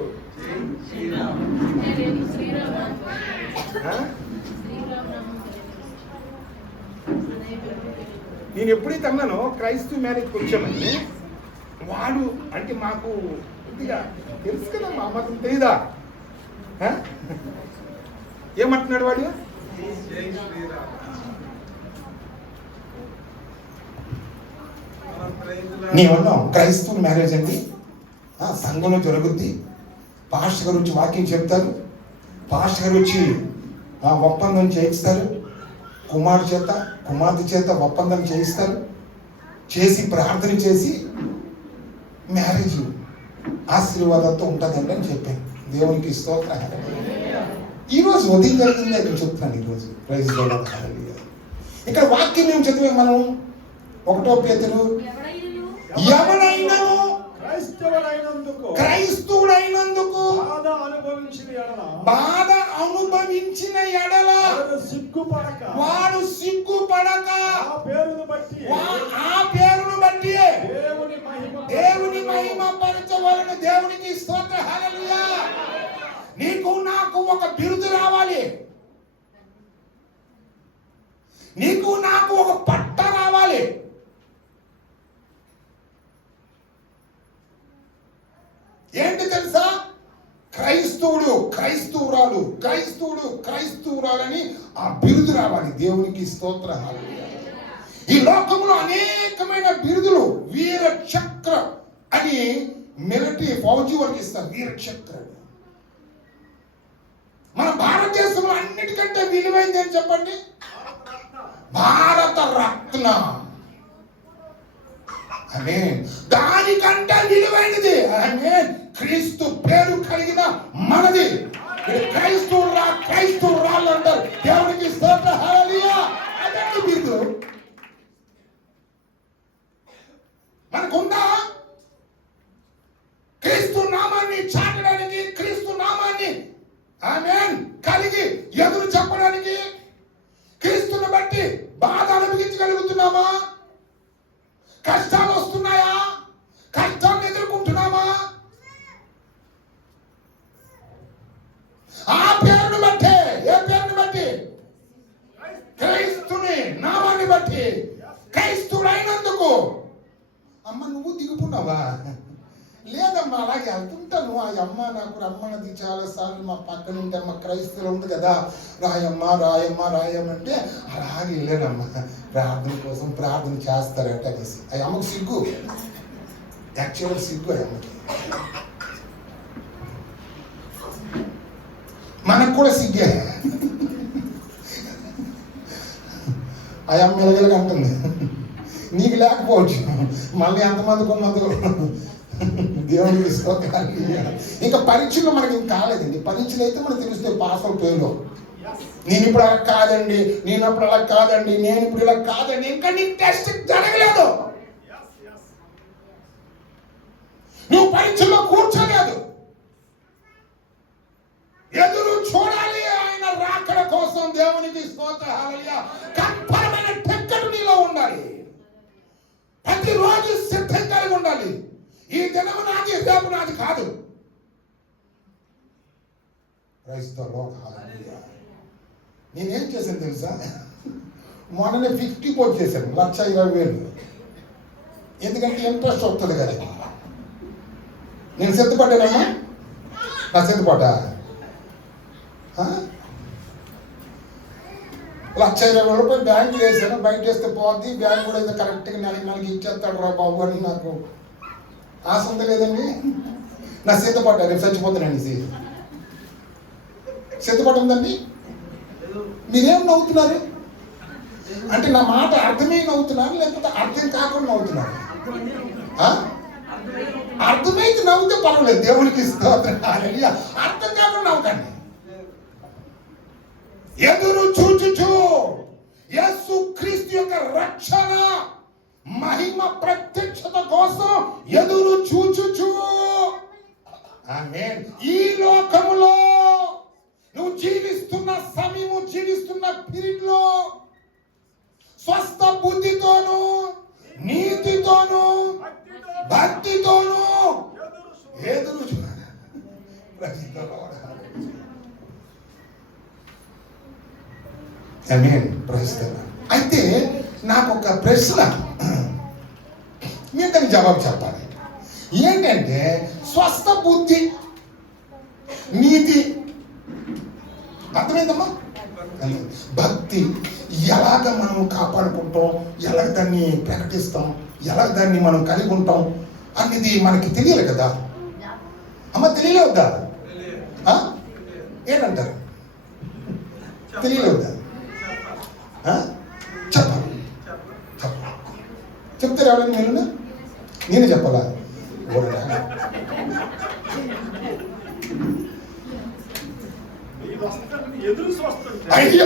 నేను ఎప్పుడైతే అన్నానో క్రైస్తవ మ్యారేజ్కి వచ్చామని, వాడు అంటే మాకు కొద్దిగా తెలుసు కదా, మా మాకు తెలీదా ఏమంటున్నాడు వాడు, నేనున్నాం క్రైస్తవ మ్యారేజ్ అండి, సంఘంలో జరుగుద్ది, పాస్టర్ గారు వచ్చి వాక్యం చెప్తారు, పాస్టర్ గారు వచ్చి ఒప్పందం చేయిస్తారు, కుమార్తె చేత ఒప్పందం చేయిస్తారు, చేసి ప్రార్థన చేసి మ్యారేజ్ ఆశీర్వాదంతో ఉంటుందండి అని చెప్పాను. దేవునికి స్తోత్రం. ఈరోజు ఉదయం జరిగింది నేను చెప్తున్నాను. ఈరోజు ప్రైజ్ లార్డ్. ఇక్కడ వాక్యం ఏం చదివే మనం, 1 పేతురు, ఎవడైనను క్రైస్తవుడైనందుకు బాధ అనుభవించిన ఎడల వాడు సిగ్గుపడక ఆ పేరును బట్టి దేవుని మహిమ పరచవలెను. దేవునికి స్తోత్రం. హల్లెలూయా. నీకు నాకు ఒక బిరుదు రావాలి, నీకు నాకు ఒక పట్ట రావాలి. ఏంటి తెలుసా, క్రైస్తవుడు క్రైస్తవురాలని ఆ బిరుదు రావాలి. దేవునికి స్తోత్రం. ఈ లోకంలో అనేకమైన బిరుదులు, వీర చక్ర అని మిలిటరీ ఫౌజీ వాళ్ళకి ఇస్తారు, వీర చక్ర. మన భారతదేశంలో అన్నిటికంటే విలువైంది అని చెప్పండి, భారత రత్న. ఆమేన్. దానికంటే విలువైనది ఆమేన్ క్రీస్తు పేరు కలిగిన మనది. క్రైస్తవురాళ్ళు అంటారు. దేవునికి స్తోత్రం. హల్లెలూయా. అదండి బిరుదు మనకుందా. క్రీస్తు నామాన్ని చాటడానికి, క్రీస్తు నామాన్ని ఆమేన్ కలిగి ఎదురు చెప్పడానికి, క్రీస్తుని బట్టి బాధ అనుభవించగలుగుతున్నామా? కష్టాలు వస్తున్నాయా? కష్టాన్ని ఎదుర్కొంటున్నామా? ఆ పేరును బట్టి, ఏ పేరును బట్టి? క్రైస్తుని నామాన్ని బట్టి, క్రైస్తుడైనందుకు. అమ్మ నువ్వు దిగుతున్నావా? లేదమ్మా, అలాగే వెళ్తుంటాను. ఆ అమ్మ నాకు రమ్మన్నది చాలాసార్లు, మా పక్కన ఉంటే అమ్మ క్రైస్తవులు ఉంది కదా, రాయమ్మంటే అలాగే వెళ్ళానమ్మా. ప్రార్థన కోసం ప్రార్థన చేస్తారట అనేసి. ఆ అమ్మకు సిగ్గు, యాక్చువల్ సిగ్గు ఆ అమ్మకి. మనకు కూడా సిగ్గే. ఆ అమ్మ ఎలగలగా అంటుంది, నీకు లేకపోవచ్చు, మళ్ళీ ఎంతమందికి ఉన్నదో. దేవునికి స్తోత్రం. ఇంకా పరీక్షలు మనకి ఇంకా కాలేదండి. పరీక్షలు అయితే మనకు తెలుస్తే పాస్ పేరులో, నేను ఇప్పుడు అలా కాదండి, నేను అప్పుడు అలా కాదండి, నేను ఇప్పుడు ఇలా కాదండి. ఇంకా నీ టెస్ట్ జరగలేదు, నువ్వు పరీక్షలో కూర్చోలేదు. ఎదురు చూడాలి ఆయన రాకడ కోసం. దేవునికి స్తోత్రం. హల్లెలూయా. కన్ఫర్మైన టికెట్ నీలో ఉండాలి. ప్రతిరోజు సిద్ధం కలిగి ఉండాలి. ఈ దినము నాది, రేపు నాది కాదు. నేనేం చేశాను తెలుసా, మొన్ననే 50 కోట్ చేశాను, 1,20,000. ఎందుకంటే ఇంట్రెస్ట్ వస్తుంది కదా. నేను సిద్ధపడ్డానమ్మా, నా సిద్ధపడ్డా. 1,20,000 రూపాయలు బ్యాంకులో వేసాను. బయట వేస్తే పోద్ది, బ్యాంక్ కూడా అయితే కరెక్ట్గా నెలకి ఇచ్చేస్తాడు రా బాబు అని నాకు ఆశ ఉంది లేదండి. నా సిద్ధపడ్డా, రేపు చచ్చిపోతానండి. సిద్ధపడి ఉందండి. మీరేం నవ్వుతున్నారు అంటే నా మాట అర్థమై నవ్వుతున్నారు, లేకపోతే అర్థం కాకుండా నవ్వుతున్నారు? అర్థమైతే నవ్వుతే పర్వాలేదు, దేవునికి స్తోత్రం. అర్థం కాకుండా నవ్వుకండి. ఎదురు చూచుచు యేసు క్రీస్తు యొక్క రక్షణ మహిమ ప్రత్యక్షత కోసం ఎదురు చూచుచు. ఆమేన్. ఈ లోకములో నువ్వు జీవిస్తున్న సమయము, జీవిస్తున్న పీరియడ్ లో స్వస్థ బుద్ధితోను, నీతితోను, భక్తితోను ఎదురు అయితే నాకు ఒక ప్రశ్న, మీరు దానికి జవాబు చెప్పాలి. ఏంటంటే స్వస్థ బుద్ధి, నీతి అర్థమైందమ్మా? భక్తి ఎలాగ మనం కాపాడుకుంటాం, ఎలాగ దాన్ని ప్రకటిస్తాం, ఎలాగ దాన్ని మనం కలిగి ఉంటాం అనేది మనకి తెలియాలి కదా అమ్మ. తెలియలేవద్దా? ఏంటంటారు? తెలియలేవద్దా? చెప్పాలి. చెప్తారు ఎవరైనా? మీరు నేనే చెప్పాలా? అయ్యో,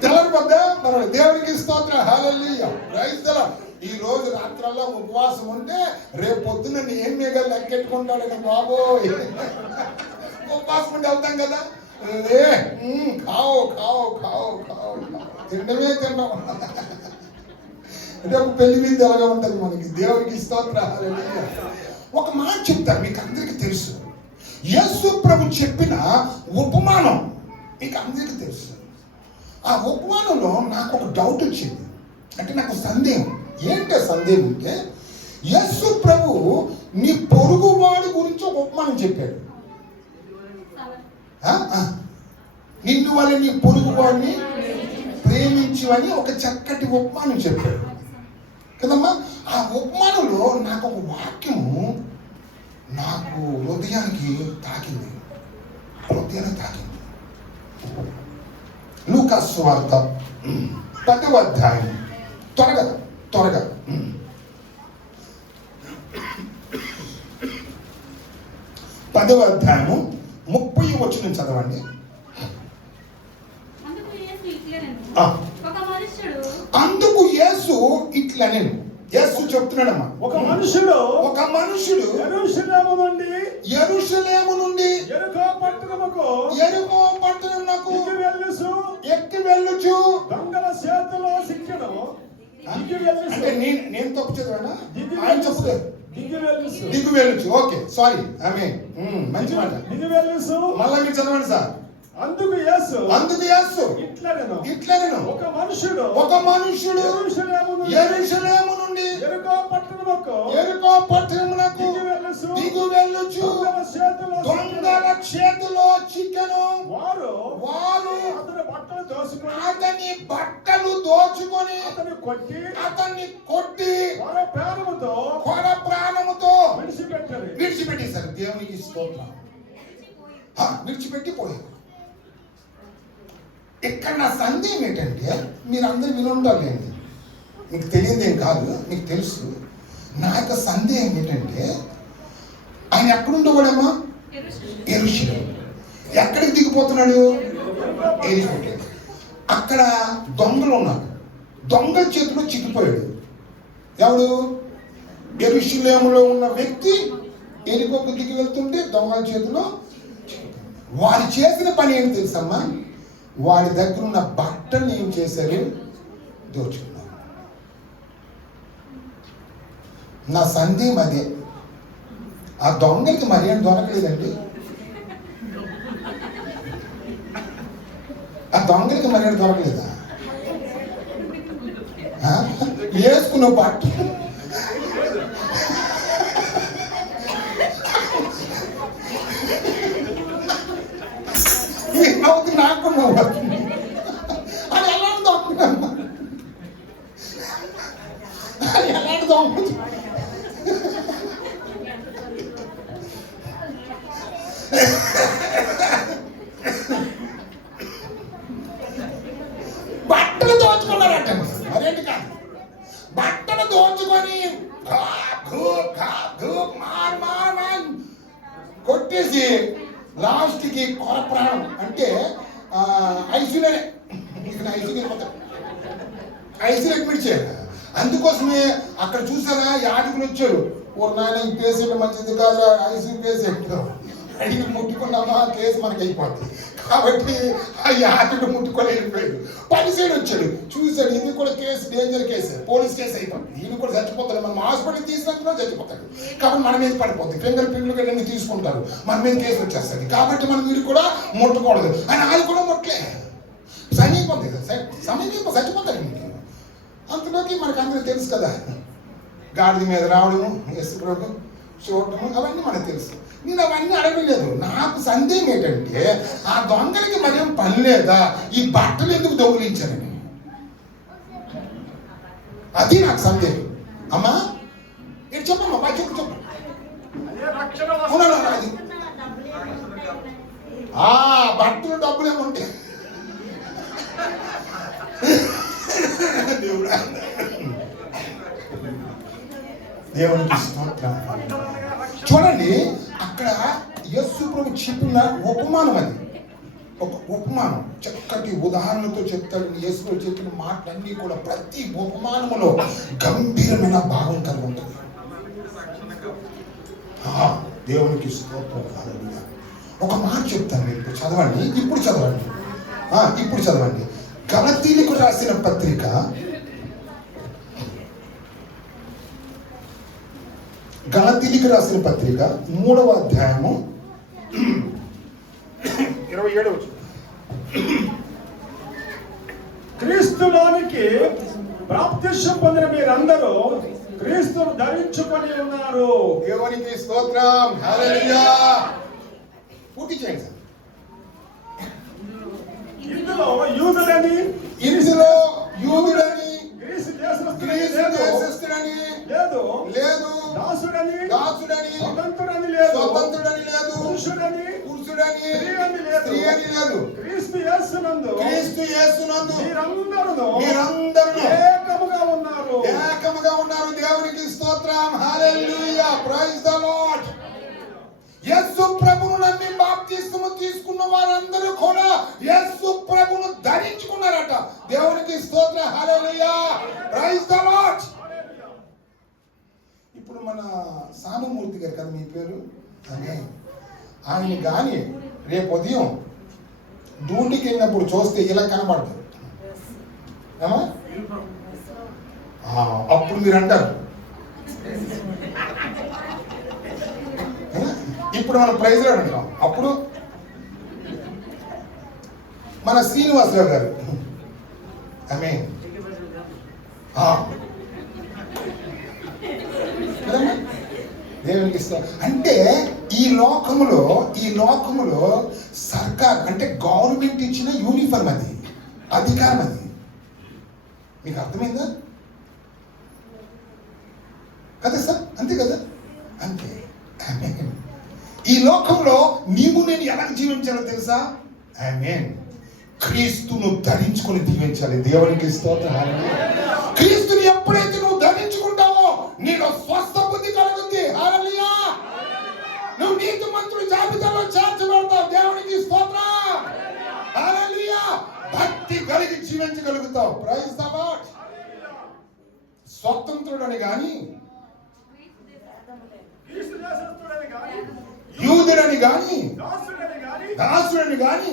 తెల్లరిపోద్దా? మనం దేవునికి స్తోత్రం. Hallelujah, praise the Lord. ఈ రోజు రాత్రల్లా ఉపవాసం ఉంటే రేపు పొద్దున్న ఏం మేఘాలు లెక్కెట్టుకుంటాడు బాబోయ్. ఉపవాసం ఉంటే వెళ్తాం కదా, తినడమే తిన్నాం. రేపు పెళ్లి మీద ఎలాగా ఉంటుంది మనకి. దేవునికి స్తోత్రం. హల్లెలూయా. ఒక మాట చెప్తారు, మీకు అందరికీ తెలుసు. యేసు ప్రభు చెప్పిన ఉపమానం మీకు అందరికీ తెలుసు. ఆ ఉపమానంలో నాకు ఒక డౌట్ వచ్చింది, అంటే నాకు సందేహం. ఏంటో సందేహం అంటే, యేసు ప్రభు నీ పొరుగు వాడి గురించి ఒక ఉపమానం చెప్పాడు. నిన్ను వల్ల నీ పొరుగు వాడిని ప్రేమించువని ఒక చక్కటి ఉపమానం చెప్పాడు కదమ్మా. ఆ ఉపమానంలో నాకు ఒక వాక్యము నాకు హృదయానికి తాకింది. లూకా సువార్త 10వ అధ్యాయం, త్వరగా 10వ అధ్యాయము 30వ వచనం చదవండి. అందుకు యేసు ఇట్లనెను. యేసు చెప్తున్నాడమ్మా, ఒక మనుషుడు యెరూషలేము నుండి యెరికో పట్టణమునకు ఎక్కి వెళ్ళుచు దొంగల చేతిలో చిక్కెను. అంటే నేను తప్పు చదివానా? ఆయన చెప్తారు దిగు వెళ్ళుచు. ఓకే, సారీ, ఆమేన్. మంచి మాట. మళ్ళా మీరు చదవండి సార్. అందుకు యేసు ఇట్లనెను, ఒక మనుషుడు యెరూషలేము నుండి యెరికో పట్టణమునకు దిగు వెళ్ళుచు దొంగల చేతిలో చిక్కెను. వారు అతని బట్టలు దోచుకొని అతన్ని కొట్టి కొర ప్రాణముతో విడిచిపెట్టేశారు. దేవునికి స్తోత్రం. విడిచిపెట్టిపోయారు. ఇక్కడ నా సందేహం ఏంటంటే, మీరు అందరూ వినుంటారులేండి, మీకు తెలియదేం కాదు, మీకు తెలుసు. నా యొక్క సందేహం ఏంటంటే, ఆయన ఎక్కడుండేవాడమ్మా? యెరూషలేము. ఎక్కడికి దిగిపోతున్నాడు? యెరికో. అక్కడ దొంగలు ఉన్నారు. దొంగల చేతిలో చిక్కిపోయాడు. ఎవడు? యెరూషలేములో ఉన్న వ్యక్తి యెరికోకు దిగి వెళ్తుంటే దొంగల చేతిలో చిక్కిపోయాడు. వారు చేసిన పని ఏంటి తెలుసమ్మా? వాడి దగ్గర ఉన్న బట్టలు ఏం చేశారు? దోచుకున్నారు. నా సందేహం అదే. ఆ దొంగలకి మరి ఏం దొరకలేదండి. ఆ దొంగలకి మరి ఏం దొరకలేదా? వేసుకున్న బట్ట నాకు అది ఎలాంటి దొంగ, అది ఎలాంటి దొంగ. బట్టలు దోచుకున్నారటండి, మరేంటి కాదు. బట్టలు దోచుకొని కొట్టేసి లాస్ట్కి కొర ప్రాణం అంటే ఐసీలో అడ్మిట్ చేయాలి. అందుకోసమే అక్కడ చూసారా యాడికి వచ్చాడు. ఓ నాయన ఈ పేషెంట్ మంచిది కాదు, ఐసీయూ పేషెంట్ అడిగి ముట్టుకున్నామా కేసు మనకి అయిపోద్ది కాబట్టి ఆ యాటిని ముట్టుకొని వెళ్ళిపోయాడు. పనిసేడు వచ్చాడు, చూశాడు ఇది కూడా case danger case, police case అయిపోతుంది, ఈయన కూడా చచ్చిపోతాడు. మనం హాస్పిటల్ తీసినట్టుగా చచ్చిపోతాడు కాబట్టి మన మీద పడిపోతుంది. ఫింగర్ ప్రింట్లు అన్ని తీసుకుంటారు, మన మీద కేసు వచ్చేస్తుంది కాబట్టి మనం వీడు కూడా ముట్టకూడదు అని అది కూడా ముట్టలే. సమీపంది కదా, సమీపం చచ్చిపోతాడు మీకు. అంతలోకి మనకు అందరూ తెలుసు కదా, గాడిద మీద రావడము, యేసుప్రభు చూడటము, అవన్నీ మనకు తెలుసు. నేను అవన్నీ అడగలేదు. నాకు సందేహం ఏంటంటే ఆ దొంగలకి మరేం పని లేదా, ఈ బట్టలు ఎందుకు దొంగిలించారని, అది నాకు సందేహం. అమ్మా ఇది చెప్పమ్మా, బాగా చెప్పు చెప్పు. అది బట్టలు డబ్బులు ఏముంటాయి దేవునికి స్తోత్రం. చూడండి అక్కడ యేసు ప్రభు చెప్పిన ఉపమానం, అది ఒక ఉపమానం, చక్కటి ఉదాహరణతో చెప్తాడు. యేసు ప్రభు చెప్పిన మాటలన్నీ కూడా ప్రతి ఉపమానములో గంభీరమైన భావం కలిగి ఉంటుంది. దేవునికి స్తోత్రం. హల్లెలూయా. ఒక మాట చెప్తాను, ఇప్పుడు చదవండి, ఇప్పుడు చదవండి. గలతీయులకు రాసిన పత్రిక 3వ అధ్యాయము 27వ వచనం. క్రీస్తులోనికి బాప్తిస్మం పొందిన మీరందరూ క్రీస్తును ధరించుకొని ఉన్నారు. దేవునికి స్తోత్రం. హల్లెలూయా. పూర్తి చేయండి సార్. ఇందులో యూదులని గ్రీసు దేశస్థుడని లేదు, దాసుడని స్వతంత్రుడని లేదు, పురుషుడని స్త్రీ అని లేదు. క్రీస్తు యేసునందు మీరందరూ ఏకముగా ఉన్నారు. దేవునికి స్తోత్రం. హల్లెలూయా. Praise the Lord. యేసు ప్రభువును నమ్మి బాప్తిస్మము తీసుకున్న వారందరూ కూడా యేసు ప్రభువును ధరించుకున్నారట. దేవునికి స్తోత్రం. హల్లెలూయా. Praise the Lord. ఇప్పుడు మన సానుమూర్తి గారు కదా మీ పేరు, ఆయన కానీ రేపు ఉదయం డ్యూటీకి వెళ్ళినప్పుడు చూస్తే ఇలా కనబడతారు. అప్పుడు మీరు అంటారు, ఇప్పుడు మనం ప్రైజ్ అంటాం. అప్పుడు మన శ్రీనివాసరావు గారు ఆమేన్. దేవునికి ఇష్టం. అంటే ఈ లోకములో సర్కార్ అంటే గవర్నమెంట్ ఇచ్చిన యూనిఫామ్, అది అధికారం, అది మీకు అర్థమైందా కదా సార్? అంతే కదా, అంతే. ఈ లోకంలో నీవు నేను ఎలా జీవించాలో తెలుసా? ఆమేన్. క్రీస్తును ధరించుకొని జీవించాలి. దేవునికి స్తోత్రం. హల్లెలూయా. క్రీస్తుని ఎప్పుడైతే నువ్వు ధరించుకుంటావో నీలో స్వస్థ బుద్ధి కలుగుతుంది. హల్లెలూయా. నువ్వు నీతిమంతుల జాబితాలో చేర్చబడతావు. దేవునికి స్తోత్రం. హల్లెలూయా. భక్తి కలిగి జీవించగలుగుతావు. Praise the Lord. స్వతంత్రుడని గాని, యూదుడని గాని, దాసుడని గాని,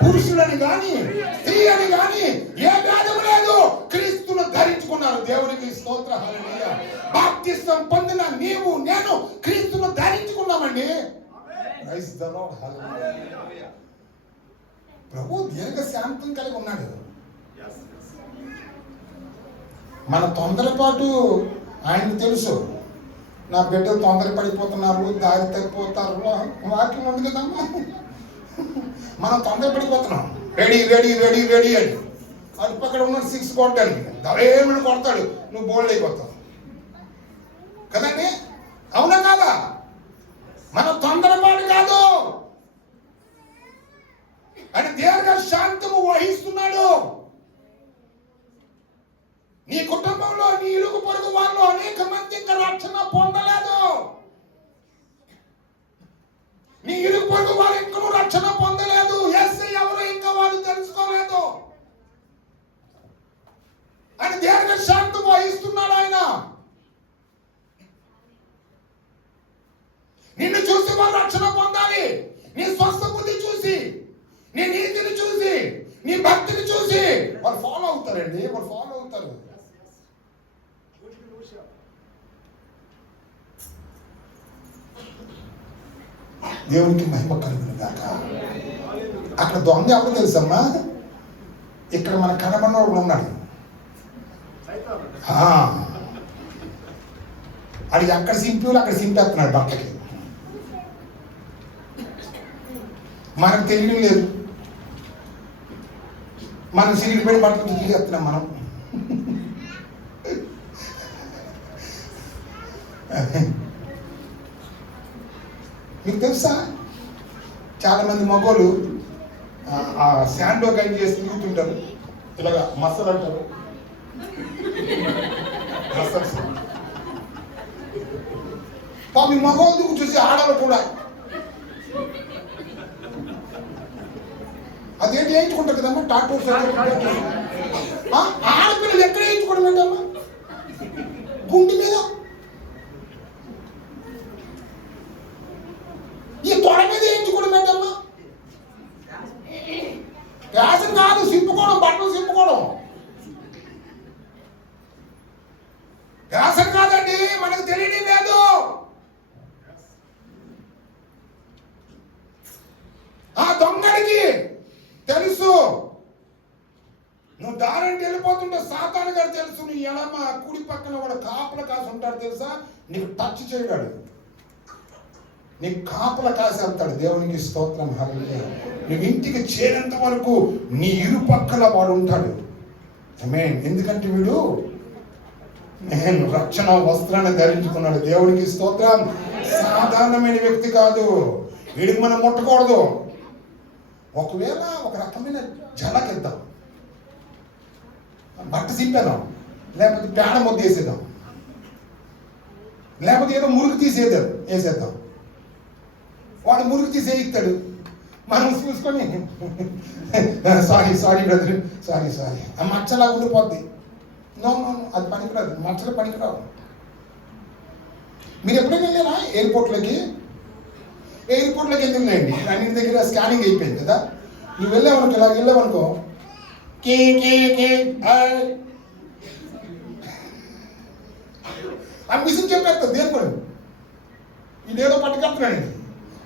పురుషుడని గాని, స్త్రీ అని గాని ఏ భేదము లేదు. క్రీస్తును ధరించుకో. ధరించుకున్నారు. దేవునికి స్తోత్రం. హల్లెలూయా. బాప్తిస్మం పొందిన నీవు నేను క్రీస్తును ధరించుకున్నామండి. Praise the Lord. హల్లెలూయా. ప్రభు దీర్ఘ శాంతం కలిగి ఉన్నాడు. మన తొందరపాటు ఆయనకు తెలుసు. నా బిడ్డలు తొందర పడిపోతున్నారు, దారి తగ్గిపోతారు, వాక్యం ఉంది కదమ్మా. మనం తొందర పడిపోతున్నాం. రెడీ రెడీ రెడీ రెడీ అని అటు పక్కన ఉన్నాడు 6 కొట్టాడు, దవేమని కొడతాడు, నువ్వు బోల్డ్ అయిపోతావు కదండి. అవునా కాదా? మన తొందరపాటు కాదు, ఆయన దీర్ఘ శాంతము వహిస్తున్నాడు. నీ కుటుంబంలో నీ ఇరుగు పొరుగు వాళ్ళు అనేక మంది ఇంకా రక్షణ పొందలేదు. నీ ఇరుగు పొరుగు వాళ్ళు ఇంకా రక్షణ పొందలేదు. యేసు ఎవరు ఇంకా వాళ్ళు తెలుసుకోలేదు. ఆయన దీర్ఘ శాంతం వహిస్తున్నాడు. ఆయన నిన్ను చూసి వాళ్ళు రక్షణ పొందాలి. నీ స్వస్థ బుద్ధి చూసి, నీ నీతిని చూసి, నీ భక్తిని చూసి వాళ్ళు ఫాలో అవుతారండి. వాళ్ళు ఫాలో అవుతారు. దేవునికి మహిమ కలుగును గాక. అక్కడ దొంగ ఎవరు తెలుసమ్మా? ఇక్కడ మన కనబడినోడు ఉన్నాడు. అది అక్కడ సింపుల్, అక్కడ సింపేస్తున్నాడు భర్తకి. మనకు తెలియడం లేదు. మనం సిరిగి పడి బట్టలు తిరిగేస్తున్నాం. మనం మీకు తెలుసా, చాలా మంది మగోళ్ళు ఆ శాండో గంజి చేసి తిరుగుతుంటారు. ఇలాగా మసలు అంటారు. పాపం మగోళ్ళకు చూసి ఆడవాళ్ళు కూడా అదేంటి వేయించుకుంటారు కదమ్మా. టాటూ ఆడపిల్లలు ఎక్కడ వేయించుకోవడం ఏంటమ్మా? గుండె మీద, ఈ తొడ మీద వేయించుకోవడం ఏంటమ్మా? ఫ్యాషన్ కాదు, సింపుకోవడం, బట్టలు సింపుకోవడం ఫ్యాషన్ కాదండి. మనకు తెలియడం లేదు. ఆ దొంగడికి తెలుసు. నువ్వు దారంటే వెళ్ళిపోతుంటే సాతాను గారు తెలుసు. నీ ఎడమ కుడి పక్కన కూడా కాపల కాసి ఉంటాడు తెలుసా. నీకు టచ్ చేయడాడు, నీకు కాపల కాసి వెళ్తాడు. దేవునికి స్తోత్రం. హల్లెలూయా. నువ్వు ఇంటికి చేరేంత వరకు నీ ఇరు పక్కల వాడు ఉంటాడు. ఆమేన్. ఎందుకంటే వీడు నేను రక్షణ వస్త్రాన్ని ధరించుకున్నాడు. దేవునికి స్తోత్రం. సాధారణమైన వ్యక్తి కాదు. వీడికి మనం ముట్టకూడదు. ఒకవేళ ఒక రకమైన జలకిద్దాం, బట్ట సింపేద్దాం, లేకపోతే పేడ ముద్ద వేసేద్దాం, లేకపోతే ఏదో మురుగు వేసేద్దాం. వాడు మురుగు తీసి వేయిస్తాడు. మనం చూసుకొని సారీ బ్రదర్, సారీ ఆ మచ్చలా ఉండిపోద్ది. నో అది పనికిరాదు. మచ్చలు పనికిరావు. మీరు ఎప్పుడైనా వెళ్ళారా ఎయిర్పోర్ట్లోకి ఎందుకు లేండి? అన్నింటి దగ్గర స్కానింగ్ అయిపోయింది కదా. నువ్వు వెళ్ళావనుకో, ఇలా వెళ్ళావనుకో, కే ఆ మిషన్ చెప్పేస్తా. దేనిపడి ఇదేదో పట్టుకెళ్తున్నాడు.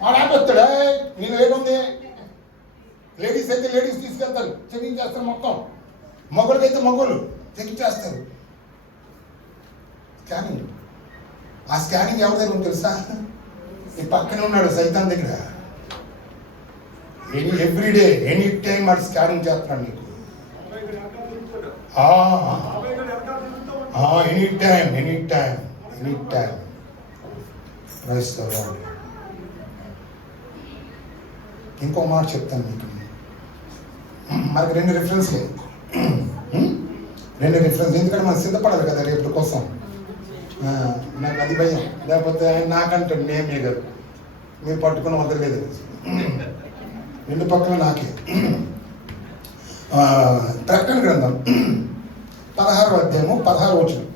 వాడు ఆపేస్తాడు. నేను ఏముంది, లేడీస్ అయితే లేడీస్ తీసుకెళ్తారు, చెకింగ్ చేస్తారు మొత్తం. మగవాళ్ళకైతే మగవాళ్ళు చెకింగ్ చేస్తారు. స్కానింగ్. ఆ స్కానింగ్ ఎవరి దగ్గర ఉంది తెలుసా? ఈ పక్కనే ఉన్నాడు సైతాన్ దగ్గర. ఎవ్రీడే ఎనీ టైం వాడు స్కానింగ్ చేస్తున్నాడు నీకు. Any time. ఇంకో మాట చెప్తాను మీకు. మనకి 2 రిఫరెన్స్లు. ఎందుకంటే మనం సిద్ధపడాలి కదా రేపు కోసం. నాకు అది భయం. లేకపోతే నాకంటాడు నేమే గారు మీరు పట్టుకున్న వదలలేదు. 2 పక్కన నాకే. ప్రకటన గ్రంథం 16వ అధ్యాయము 16వ వచనం.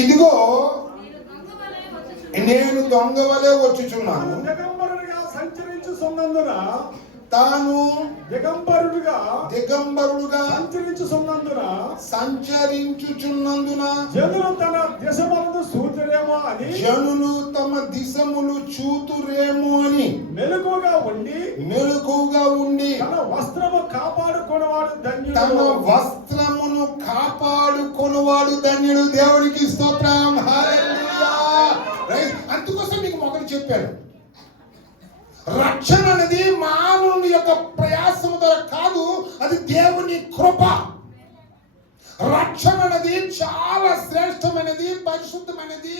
ఇదిగో నేను దొంగ వలె వచ్చుచున్నాను. సంచరించుచున్నందున తాను దిగంబరుడుగా సంచరించుచున్నందున జనులు తన దేశములను చూతురేమో అని జనులు తమ దిశములు చూతురేమో అని మెలకుగా ఉండి తన వస్త్రమును కాపాడుకొనువాడు ధన్యుడు. దేవునికి స్తోత్రం. హల్లెలూయా. అందుకోసం మీకు మొదలు చెప్పాను, రక్షణ అనేది మానవుని యొక్క ప్రయాసము ద్వారా కాదు, అది దేవుని కృప. రక్షణ అనేది చాలా శ్రేష్టమైనది, పరిశుద్ధమైనది.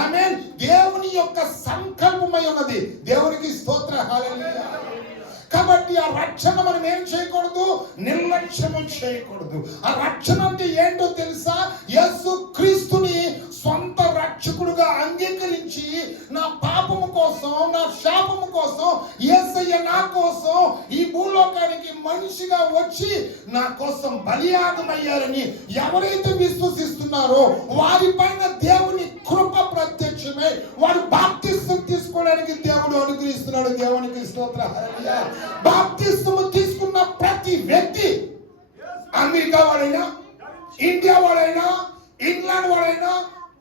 ఆమేన్. దేవుని యొక్క సంకల్పమై ఉన్నది. దేవునికి స్తోత్ర. హల్లెలూయా. కాబట్టి ఆ రక్షణ మనం ఏం చేయకూడదు, నిర్లక్ష్యము చేయకూడదు. ఆ రక్షణ అంటే ఏంటో తెలుసా? యేసు క్రీస్తుని సొంత రక్షకుడుగా అంగీకరించి నా పాపము కోసం, నా శాపము కోసం యేసయ్య నా కోసం ఈ భూలోకానికి మనిషిగా వచ్చి నా కోసం బలియాగమయ్యారని ఎవరైతే విశ్వసిస్తున్నారో వారిపైన దేవుని కృప ప్రత్యక్షమై వారు బాప్తిస్మం తీసుకోవడానికి దేవుడు అనుగ్రహిస్తున్నాడు. దేవునికి స్తోత్ర. హల్లెలూయా. బాప్తిస్మం తీసుకున్న ప్రతి వ్యక్తి, అమెరికా వాడైనా, ఇండియా వాడైనా, ఇంగ్లాండ్ వాడైనా,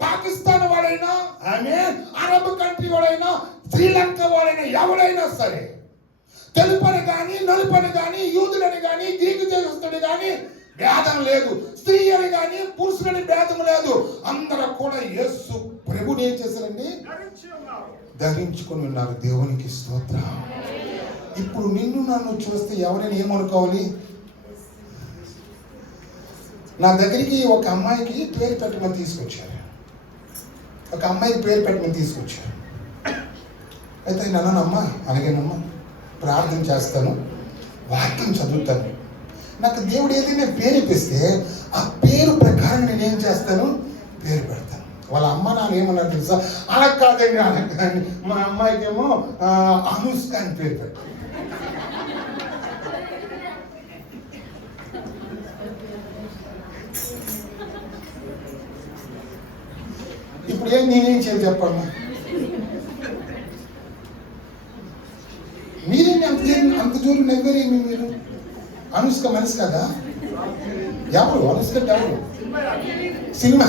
పాకిస్తాన్ వాడైనా, ఆమేన్, అరబ్ కంట్రీ వాడైనా, శ్రీలంక వాడైనా, ఎవరైనా సరే, తెలుపని కానీ, నలుపని కానీ, యూదులని కానీ, గ్రీకు దేశస్తుని కానీ భేదం లేదు, స్త్రీ అని కానీ పురుషులని భేదం లేదు. అందరూ కూడా యేసు ప్రభుని ఏం చేశారండి? ధరించుకొని ఉన్నారు. దేవునికి స్తోత్రం. ఇప్పుడు నిన్ను నన్ను చూస్తే ఎవరైనా ఏమనుకోవాలి? నా దగ్గరికి ఒక అమ్మాయికి పేరు పెట్టమని తీసుకొచ్చారు. అయితే నన్నమ్మా, అలాగేనమ్మా, ప్రార్థన చేస్తాను, వాక్యం చదువుతాను. నాకు దేవుడు ఏదైనా పేరు ఇప్పిస్తే ఆ పేరు ప్రకారం నేనేం చేస్తాను? పేరు పెడతాను. వాళ్ళ అమ్మ నాన్న ఏమన్నారు తెలుసా? అలా కాదండి, అలా కానీ మా అమ్మాయికి ఏమో అనుష్క అని పేరు పెట్టాను. ఇప్పుడు నేనేం చేయాలి చెప్పమ్మా? మీరేంటి అంత జోరు నెగ్గరేమి? మీరు అనుష్క మనిషి కదా? ఎవరు అనుష్క? ఎవరు? సినిమా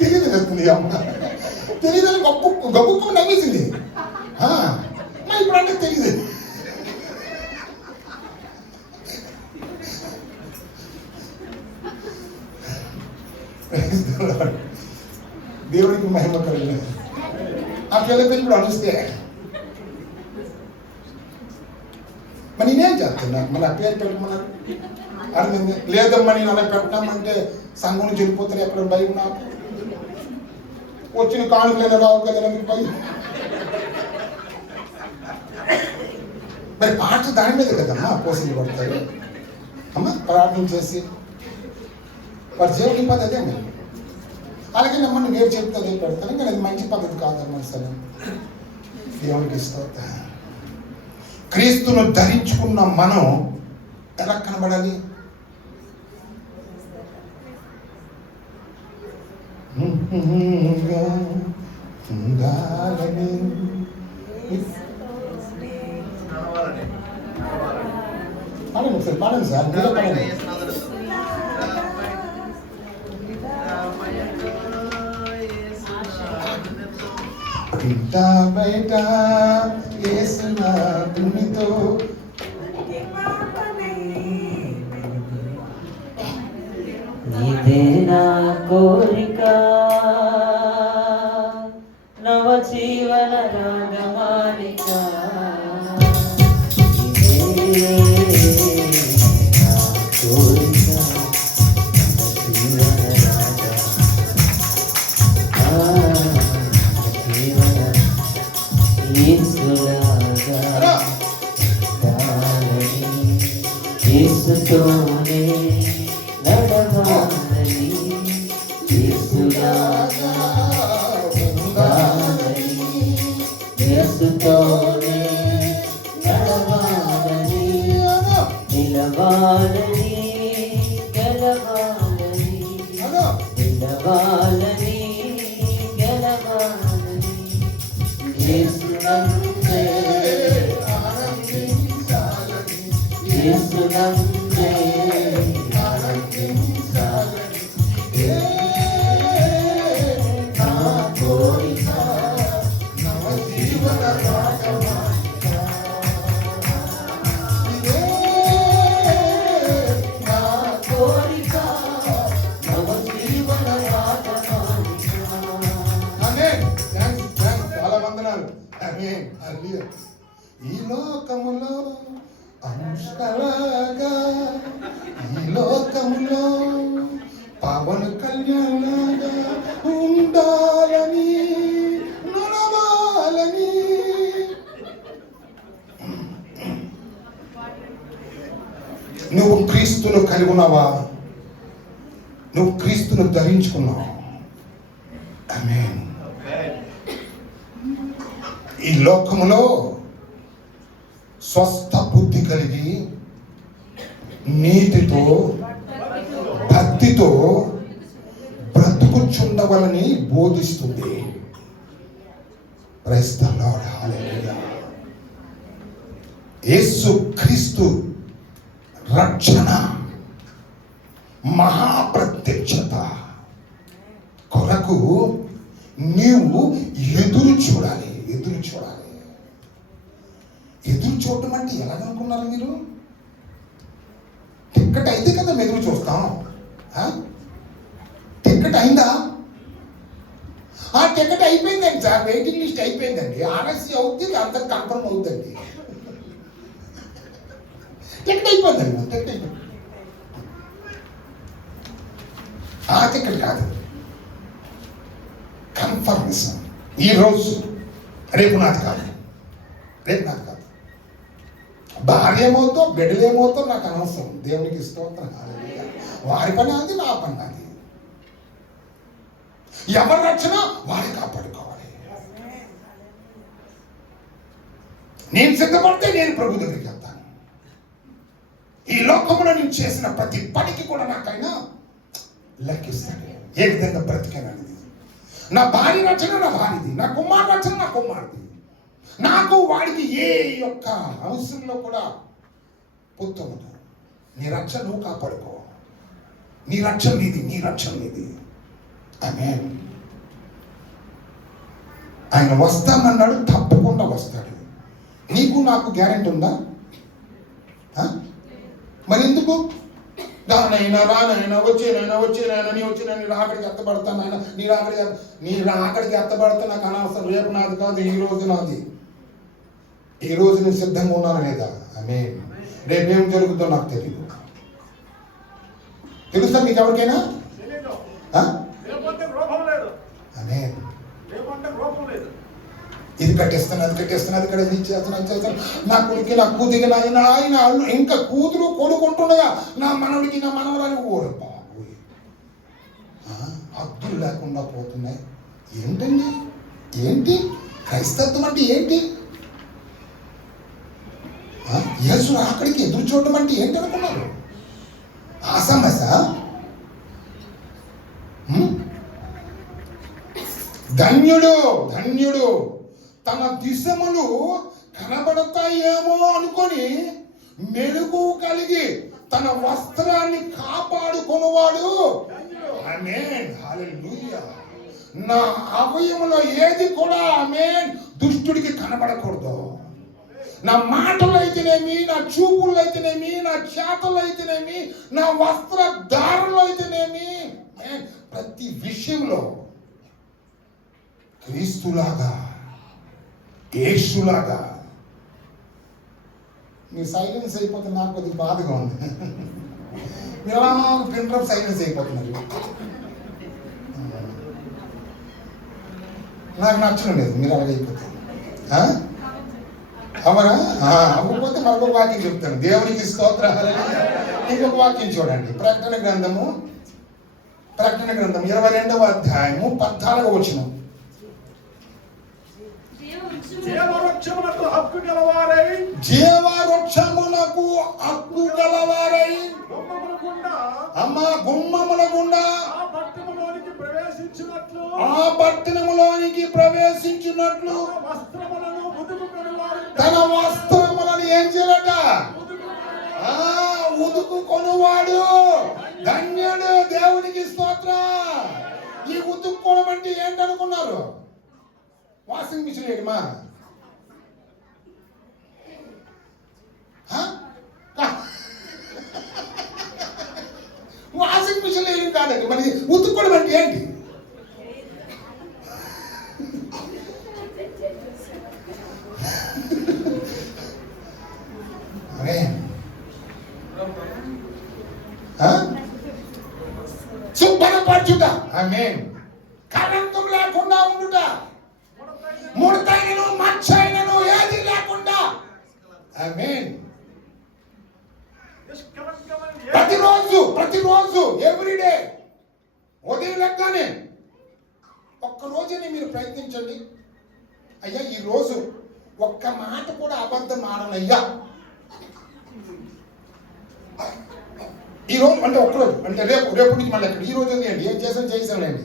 తెలియదు వస్తుంది అమ్మ, తెలియదని గబ్బు నవ్వేసింది. ఇప్పుడు అంటే తెలియదు. దేవుడికి మహిమ కలిగిన ఆ పిల్లకి ఇప్పుడు అనుస్తే మరి నేనేం చేస్తున్నా? మళ్ళీ ఆ పేరు పెట్టమన్నారు. అర్థమైంది లేదమ్మా, నేను అలా పెట్టామంటే సంఘం నుంచి వెళ్ళిపోతారు, ఎక్కడ భయం నాకు. వచ్చిన కానుకలైనా రావు కదా మీకు భయం. మరి పాట దాని మీద కదమ్మా పోషణ పడతారు. అమ్మ ప్రార్థన చేసి వారి జీవన పద్ధతి అదే మీరు. అలాగే నమ్మని వేరు చెప్తే అదే పెడతాను, కానీ అది మంచి పద్ధతి కాదమ్మా. సరే, దేవునికి స్తోత్రం. క్రీస్తును ధరించుకున్న మనం ఎలా కనబడాలి? పాడండి సార్, పాడండి సార్, మీరే పాడండి. ఇంట బయట యేసున దునితో నీదే నా కోరిక, నవ జీవన రాగమాలిక. నీదే నా కోరిక, నవ జీవన రాగ జీవన యేసులాగా దాని యేసుతోనే నడవాలని, యేసులాగా ఉండాలని, యేసుతోనే నడవాలని, నిలవాలని, గెలవాలని, నిలవాలని, గెలవాలని, యేసు యేసునందే ఆనందించాలని ఇదే నా కోరిక నవ జీవన రాగమాలిక ఇదే నా కోరిక నవ జీవన రాగమాలిక. ఆమేన్. థాంక్స్. చాలా వందనాలు. ఆమేన్. హల్లెలూయా. ఈ లోకములో అంశలాగా ఈ లోకములో పవన్ కళ్యాణ్లాగా ఉండాలని నడవాలని నువ్వు క్రీస్తును కలిగి ఉన్నావా? నువ్వు క్రీస్తును ధరించుకున్నావు. ఆమేన్. ఈ లోకములో స్వస్థ బుద్ధి కలిగి నీతితో భక్తితో బ్రతుకుచుండవలని బోధిస్తుంది. Praise the Lord. హల్లెలూయా. యేసు క్రీస్తు రక్షణ మహాప్రత్యక్షత కొరకు నీవు ఎదురు చూడాలి. ఎదురు చూడాలి. ఎదురు చూడటం అంటే ఎలాగనుకున్నారు మీరు? టిక్కెట్ అయితే కదా మేము ఎదురు చూస్తాం. టిక్కెట్ అయిందా? ఆ టిక్కెట్ అయిపోయిందండి సార్, వెయిటింగ్ లిస్ట్ అయిపోయిందండి, ఆర్ఎస్సీ అవుతుంది, అంత కన్ఫర్మ్ అవుతుందండి. టిక్కెట్ అయిపోయిందండి. టిక్కెట్ అయిపోయింది. ఆ టిక్కెట్ కాదు, కన్ఫర్మేషన్. ఈరోజు రేపు నాది కాదు, రేపు నాది కాదు. భార్య ఏమవుతో బిడ్డలేమవుతో నాకు అనవసరం. దేవునికి స్తోత్రం. హల్లెలూయా. వారి పని అది, నా పని అది. ఎవరి రక్షణ వారి కాపాడుకోవాలి. నేను సిద్ధపడితే నేను ప్రభు దగ్గరికి వెళ్తాను. ఈ లోకంలో నేను చేసిన ప్రతి పనికి కూడా నాకైనా లెక్కిస్తాను. ఏ విధంగా బ్రతికాననేది. నా భార్య రక్షణ నా భార్యది, నా కుమారు రక్షణ నా కుమారుది. నాకు వాడికి ఏ యొక్క అవసరంలో కూడా పొత్తుమదు. నీ రక్షణ నువ్వు కాపాడుకో. నీ రక్షణ నీది, నీ రక్షణ నీది. ఆమేన్. ఆయన వస్తానన్నాడు, తప్పకుండా వస్తాడు. నీకు నాకు గ్యారెంటీ ఉందా? మరి ఎందుకు రానైనా వచ్చేనైనా నీ రాకడికి ఎత్తబడతాను ఆయన, నీ రాకడికి ఎత్తబడతా నాకు అనవసరం. రేపు నాది కాదు, ఈ రోజు నాది. ఈ రోజు నేను సిద్ధంగా ఉన్నాను లేదా? ఆమేన్. రేపేం జరుగుతుందో నాకు తెలియదు. తెలుసా మీకు ఎవరికైనా? ఆమేన్. ఇది కట్టేస్తాను, అది కట్టేస్తాను, అది ఇక్కడ ఇచ్చేస్తాను. నా కొడుకు నా కూతురికి ఆయన ఇంకా కూతురు కొడుకుంటుండగా నా మనవుడికి నా మనవరానికి ఓరు బాబు హద్దులు లేకుండా పోతున్నాయి. ఏంటండి? ఏంటి క్రైస్తత్వం అంటే? ఏంటి యేసు అక్కడికి ఎదురు చూడటం అంటే ఏంటి అనుకున్నారు? ఆసమస ధన్యుడు ధన్యుడు తన దిశములు కనబడతాయేమో అనుకొని మెరుగు కలిగి తన వస్త్రాన్ని కాపాడుకునేవాడు. ఆమేన్. హల్లెలూయా. నా అవయములో ఏది కూడా ఆమేన్ దుష్టుడికి కనబడకూడదు. నా మాటలు అయితేనేమి, నా చూపులు అయితేనేమి, నా చేతలు అయితేనేమి, నా వస్త్ర ధారణలు అయితేనేమి, ప్రతి విషయంలో క్రీస్తులాగా యేసులాగా. మీరు సైలెన్స్ అయిపోతే నాకు కొద్దిగా బాధగా ఉంది. మీరు ఎలా ప్రింటర్ సైలెన్స్ అయిపోతున్నారు. నాకు నచ్చడం లేదు మీరు అలాగే అయిపోతే. అవునా? అవ్వకపోతే మరొక వాక్యం చెప్తాను. దేవునికి స్తోత్రాలు. ఇంకొక వాక్యం చూడండి. ప్రకటన గ్రంథము 22వ అధ్యాయము 14వ వచనం. జీవవృక్షమునకు హక్కు గలవారై గుమ్మముల గుండా ఆ పట్టణములోనికి ప్రవేశించినట్లు తన వస్త్రములను ఏం చేయాలట? ఉతుకు కొనువాడు ధన్యుడు. దేవునికి స్తోత్రం. ఈ ఉతుక్కోవడం అంటే ఏంటనుకున్నారు? వాషింగ్ మిషన్ వేయడమా? వాషింగ్ మిషన్ వేయడం కాదండి. మరి ఉతుక్కోవడం అంటే ఏంటి? శుభ్రపరచుట. ఆమేన్. కళంకం లేకుండా ఉండుట. ముడతైనను మచ్చైనను ఏది లేకుండా. ఆమేన్. ప్రతిరోజు ఎవ్రీడే ఉదయం లెక్కనే ఒక్క రోజుని మీరు ప్రయత్నించండి. అయ్యా ఈ రోజు ఒక్క మాట కూడా అబద్ధం ఆడనయ్యా. ఈ రోజు అంటే ఒక్కరోజు అంటే రేపు నుంచి మళ్ళీ ఎక్కడ ఈ రోజు అండి ఏం చేసానులేండి.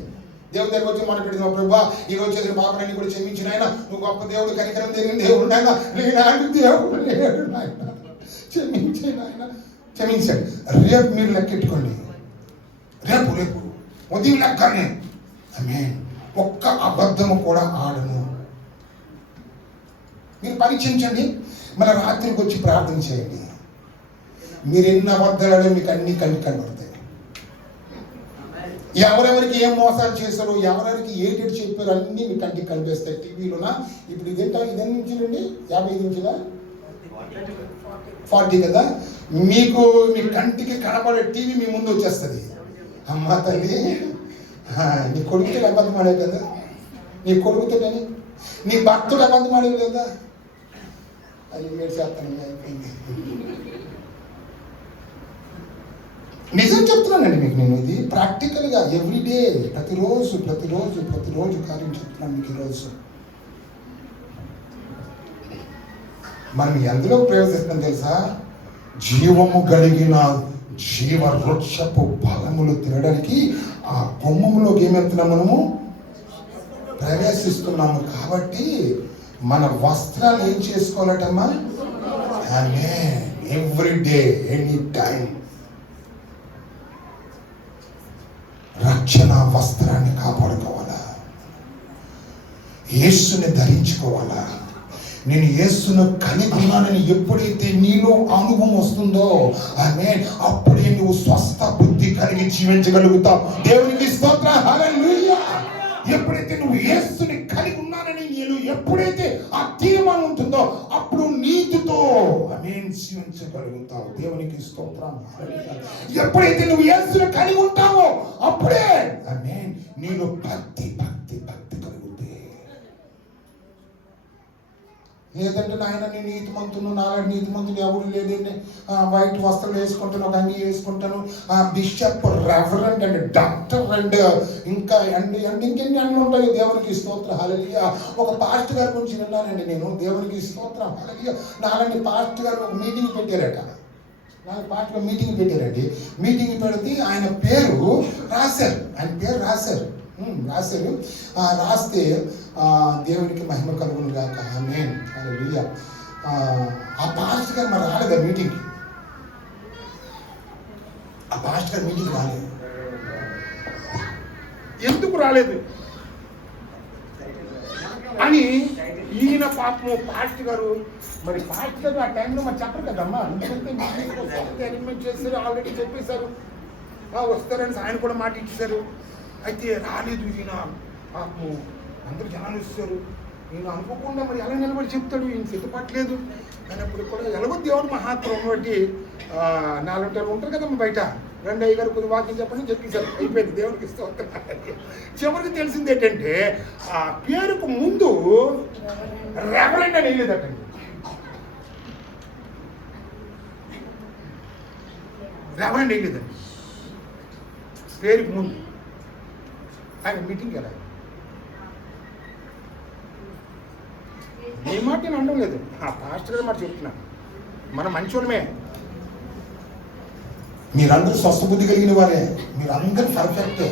దేవుడి దగ్గర వచ్చి మనం పెడిన ప్రభా ఈ రోజు చేసిన పాపనని కూడా క్షమించిన ఆయన నువ్వు గొప్ప దేవుడు, కనికరం తెలియని దేవుడు నాయన, నీలాంటి దేవుడు లేడు నాయన, క్షమించే నాయన, క్షమించండి. రేపు మీరు లెక్కెట్టుకోండి. రేపు ఉదయం లెక్కనే ఆమేన్ ఒక్క అబద్ధము కూడా ఆడను. మీరు పరీక్షించండి. మన రాత్రికి వచ్చి ప్రార్థన చేయండి. మీరు ఎన్ని అబద్ధాలు మీకు అన్ని కనబడతాయి. ఎవరెవరికి ఏం మోసాలు చేశారో, ఎవరెవరికి ఏంటి చెప్పారో అన్నీ మీ కంటికి కనిపిస్తాయి టీవీలోనా. ఇప్పుడు ఇదేంటో ఇదే నుంచినండి 50 నుంచిగా 40 కదా. మీకు మీ కంటికి కనబడే టీవీ మీ ముందు వచ్చేస్తుంది. అమ్మ తల్లి నీ కొడుకుతో అబద్ధం ఆడేవి కదా, నీ కొడుకుతోని నీ భర్తలు అబద్ధం ఆడేవి కదా. అది మీరు చేస్తాను అయిపోయింది. నిజం చెప్తున్నానండి మీకు. నేను ఇది ప్రాక్టికల్గా ఎవ్రీడే ప్రతిరోజు కార్యం చెప్తున్నాను మీకు. ఈరోజు మనం ఎందులో ప్రవేశిస్తాం తెలుసా? జీవము కలిగిన జీవ వృక్షపు ఫలములు తినడానికి ఆ కొమ్మములోకి ఏమెత్తున్నాం మనము ప్రవేశిస్తున్నాము. కాబట్టి మన వస్త్రాలు ఏం చేసుకోవాలటమ్మా? ఎవ్రీడే ఎనీ టైం రక్షణ వస్త్రాన్ని కాపాడుకోవాలా, యేసుని ధరించుకోవాలా. నేను యేసును కలిగి ఉన్నానని ఎప్పుడైతే నీలో అనుభవం వస్తుందో ఆమేన్ అప్పుడే నువ్వు స్వస్థ బుద్ధి కలిగి జీవించగలుగుతావు. దేవునికి స్తోత్రం. హల్లెలూయా. ఎప్పుడైతే నువ్వు యేసుని కలిగి ఉన్నానని నేను ఎప్పుడైతే ఆ తీర్మానం ఉంటుందో అప్పుడు నీతితో ఆమేన్ జీవించగలుగుతావు. దేవునికి స్తోత్రం. ఎప్పుడైతే నువ్వు యేసుని కలిగి ఉంటావో అప్పుడే ఆమేన్ నీలో భక్తి కలుగుతుంది. లేదంటే నాయన నేను నీతిమంతును, నాలాంటి నీతిమంతులు ఎవరు లేదండి, వైట్ వస్త్రాలు వేసుకుంటాను, ఒక అన్ని వేసుకుంటాను, bishop, reverend and doctor and ఇంకా ఇంకెన్ని అన్నీ ఉంటాయి. దేవునికి స్తోత్రం. హల్లెలూయా. ఒక పాస్టర్ గారి గురించి విన్నానండి నేను. దేవునికి స్తోత్రం. హల్లెలూయా. నాలాంటి పాస్టర్ గారు ఒక మీటింగ్ పెట్టారట. మీటింగ్ పెట్టారండి. మీటింగ్ పెడితే ఆయన పేరు రాశారు. రాస్తే దేవునికి మహిమ కలుగును గాక. ఆమేన్. హల్లెలూయా. ఆ పాస్టర్ గారు మరి రాలేదా మీటింగ్కి? ఆ పాస్టర్ గారు మీటింగ్ రాలేదు. ఎందుకు రాలేదు అని ఈయన పాపము పాస్టర్ గారు మరి పాస్టర్ గారు ఆ టైంలో మరి చెప్పరు కదమ్మా. అరేంజ్మెంట్ చేశారు, ఆల్రెడీ చెప్పేశారు వస్తారని ఆయన కూడా మాట ఇచ్చేశారు. అయితే రాలేదు ఈయన. పాపము అందరూ జనాలు ఇస్తారు. నేను అనుకోకుండా మరి ఎలా నిలబడి చెప్తాడు, ఈయన సిద్ధపట్టలేదు అయినప్పుడు కూడా ఎలాగో దేవుడు మహాత్వం బట్టి 4 గంటలు ఉంటారు కదమ్మా బయట. రెండు అయ్యగారు కొద్ది వాక్యం చెప్పండి చెప్పేశారు. అయిపోయింది. దేవుడికి ఇస్తూ ఉంటారు. చివరికి తెలిసింది ఏంటంటే ఆ పేరుకు ముందు రెవరెండ్ అని వెళ్ళేదటండి. రెవరెండ్ వెళ్ళేదండి పేరుకు ముందు. ఆయన మీటింగ్కి వెళ్ళాలి. ఏ మాట నేను అనడం లేదు, ఆ పాస్టర్ గారు మాట చెప్తున్నాను. మనం మంచోళ్ళమే. మీరందరూ స్వస్థబుద్ధి కలిగిన వారే, మీరందరూ పర్ఫెక్టే.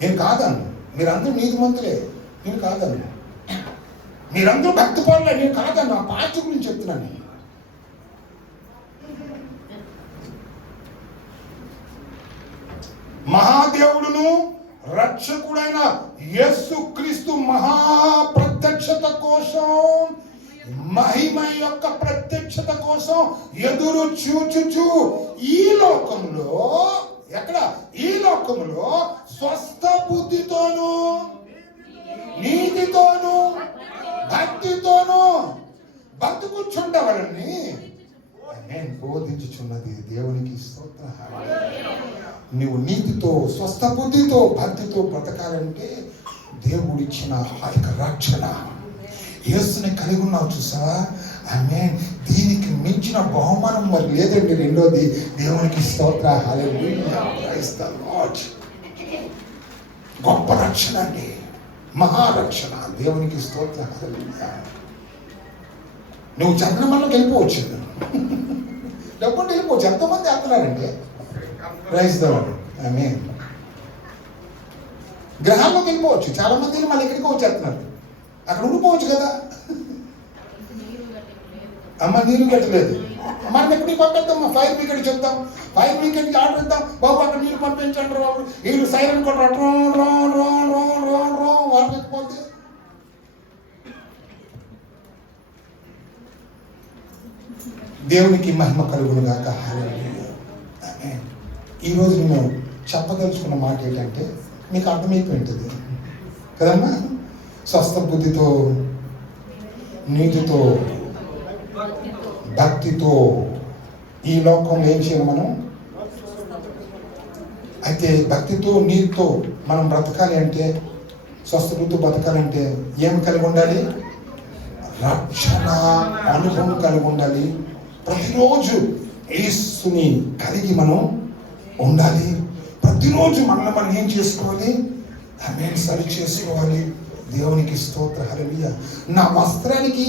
నేను కాదను. మీరందరూ నీతిమంతులే, నేను కాదను. మీరందరూ భక్తి పనులే, నేను కాదను. ఆ పాస్టర్ గురించి చెప్తున్నాను. మహాదేవుడును రక్షకుడైన యేసుక్రీస్తు మహాప్రత్యక్షత కోసం, మహిమ యొక్క ప్రత్యక్షత కోసం ఎదురు చూచుచు ఈ లోకంలో, ఎక్కడ? ఈ లోకంలో స్వస్థ బుద్ధితోను, నీతితోను, భక్తితోను బతుకుచుండవలని నేను బోధించుచున్నది. దేవునికి స్తోత్రం. నువ్వు నీతితో, స్వస్థ బుద్ధితో, భక్తితో బ్రతకాలంటే దేవుడిచ్చిన ఆ యొక్క రక్షణ, యేసుని కలిగి ఉన్నావు చూసావా? ఆమేన్. దీనికి మించిన బహుమానం మరి లేదండి. రెండోది దేవునికి స్తోత్ర. హల్లెలూయా, ప్రైజ్ ది లార్డ్. గొప్ప రక్షణ అండి, మహారక్షణ. దేవునికి స్తోత్ర. హల్లెలూయా. నువ్వు చంద్రమండలంకి వెళ్ళిపోవచ్చు, డబ్బుంటే వెళ్ళిపోవచ్చు. ఎంతోమంది వెళ్తున్నారండి. Praise the Lord. ఆమేన్. గ్రహాల్లోకి వెళ్ళిపోవచ్చు. చాలా మంది మన ఎక్కడికి వచ్చేస్తున్నారు. అక్కడ ఉండిపోవచ్చు కదా. అమ్మ నీళ్ళు కట్టలేదు, మనం ఎక్కడికి పంపిద్దాం? ఫైర్ బ్రిగేడ్ చెప్తాం, ఫైర్ బ్రిగేడ్కి ఆర్డర్ ఇద్దాం. బాబు అక్కడ నీళ్ళు పంపించండి బాబు. వీళ్ళు సైరన్ కూడా వాళ్ళకపోతే దేవునికి మహిమ కలుగును గాక. హల్లెలూయా. ఆమేన్. ఈరోజు నేను చెప్పదలుచుకున్న మాట ఏంటంటే మీకు అర్థమైపోయింటుంది కదమ్మా. స్వస్థ బుద్ధితో, నీతితో, భక్తితో ఈ లోకంలో ఏం చేయాలి మనం? అయితే భక్తితో, నీతితో మనం బ్రతకాలి అంటే, స్వస్థ బుద్ధితో బ్రతకాలంటే ఏం కలిగి ఉండాలి? రక్షణ అనుభవం కలిగి ఉండాలి. ప్రతిరోజు యేసుని కలిగి మనం ఉండాలి. ప్రతిరోజు మనల్ని మనం ఏం చేసుకోవాలి? ఆమేన్, సరి చేసుకోవాలి. దేవునికి స్తోత్ర. హల్లెలూయా. నా వస్త్రానికి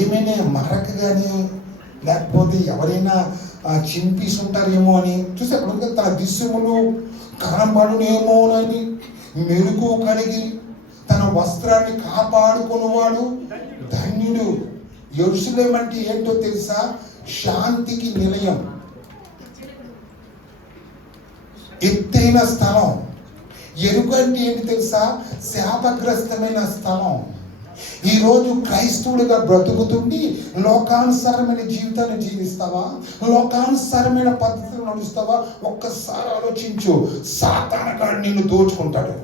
ఏమైనా మరక కానీ, లేకపోతే ఎవరైనా చింపేసి ఉంటారేమో అని చూసి అక్కడ తన దిశములు కనబడునేమోనని మెరుగు కలిగి తన వస్త్రాన్ని కాపాడుకునేవాడు ధన్యుడు. యెరూషలేము అంటే ఏంటో తెలుసా? శాంతికి నిలయం, ఎత్తైన స్థలం. ఎరుక అంటే ఏంటి తెలుసా? శాపగ్రస్తమైన స్థలం. ఈరోజు క్రైస్తవుడిగా బ్రతుకుతుండి లోకానుసారమైన జీవితాన్ని జీవిస్తావా? లోకానుసారమైన పద్ధతులు నడుస్తావా? ఒక్కసారి ఆలోచించు. సాతానుగాడు నిన్ను దోచుకుంటాడు.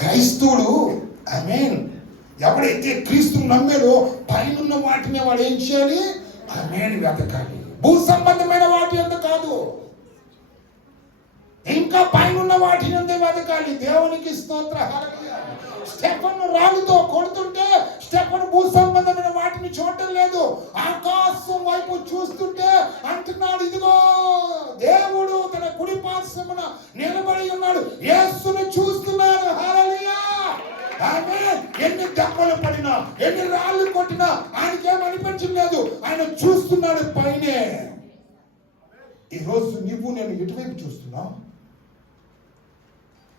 క్రైస్తవుడు, ఆమేన్, ఎవడైతే క్రీస్తుని నమ్మాడో పైనున్న వాటిని వాడు ఏం చేయాలి? ఆమేన్, వెతకాలి. భూ సంబంధమైన వాటి అంత కాదు, ఇంకా పైన వాటిని అంతే వెతకాలి. దేవునికి స్తోత్ర. హల్లెలూయా. స్టెఫను రాళ్ళతో కొడుతుంటే స్టెఫను భూ సంబంధమైన వాటిని చూడటం లేదు, ఆకాశం వైపు చూస్తుంటే అంటున్నాడు, ఇదిగో దేవుడు తన కుడి పార్శ్వమున నిలబడి ఉన్నాడు, యేసుని చూస్తున్నాడు. హల్లెలూయా. ఆమేన్. ఎన్ని దెబ్బలు పడినా, ఎన్ని రాళ్ళు కొట్టినా ఆయనకేం అనిపించలేదు. ఆయన చూస్తున్నాడు పైనే. ఈరోజు నువ్వు నేను ఎటువైపు చూస్తున్నావు?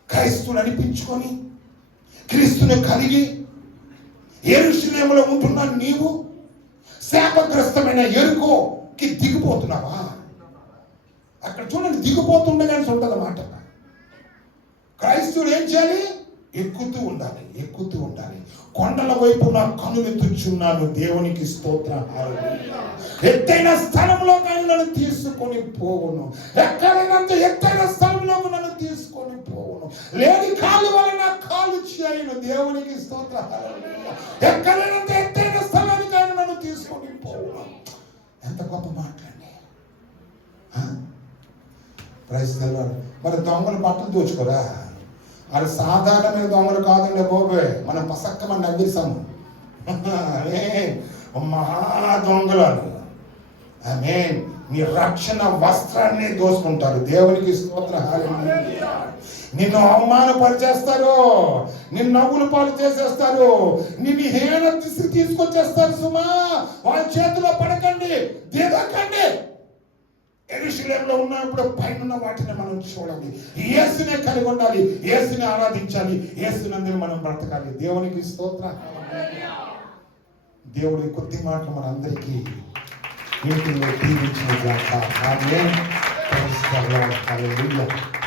క్రైస్తుని అనిపించుకొని క్రీస్తుని కలిగి యెరూషలేములో ఉంటున్న నీవు శాపగ్రస్తమైన యెరికోకి దిగిపోతున్నావా? అక్కడ చూడండి, దిగిపోతుండగానే ఉంటుందన్నమాట. క్రైస్తుడు ఏం చేయాలి? ఎక్కుతూ ఉండాలి, ఎక్కుతూ ఉండాలి. కొండల వైపు నా కనులెత్తుచున్నాను. దేవునికి స్తోత్రం. హల్లెలూయా. ఎత్తైన స్థలంలోకి ఆయన నన్ను తీసుకొని పోవును. ఎక్కడైనంత ఎత్తైన స్థలంలోకి నన్ను తీసుకొని పోవును. లేని కాలు వల్ల నా కాలు చేయను. దేవునికి స్తోత్రం. హల్లెలూయా. ఎక్కడైనంత ఎత్తైన స్థలానికి ఆయన నన్ను తీసుకొని పోవును. ఎంత గొప్ప మాట్లాడి. Praise the lord. మరి దొంగలు బట్టలు దోచుకోరా? అది సాధారణమైన దొంగలు కాదండి బాబోయ్. మనం పసక్కమని నవ్విస్తాము. మహా దొంగలు. ఆమేన్. నీ రక్షణ వస్త్రాన్ని దోసుకుంటారు. దేవునికి స్తోత్రం. హల్లెలూయా. నిన్ను అవమానపరిచేస్తారు, నిన్ను నవ్వులు పాలు చేసేస్తారు, నిన్ను హీన స్థితికి తీసుకొచ్చేస్తారు. సుమా, వాళ్ళ చేతిలో పడకండి, దిగకండి. యెరూషలేములో ఉన్నప్పుడు పైన వాటిని మనం చూడాలి. యేసునే కలిగి ఉండాలి, యేసుని ఆరాధించాలి, యేసునందు మనం బ్రతకాలి. దేవునికి స్తోత్రం. దేవుడి కొద్ది మాటలు మనందరికీ ఇంటిలో దీవించిన గాక. Amen. Praise the Lord. Hallelujah.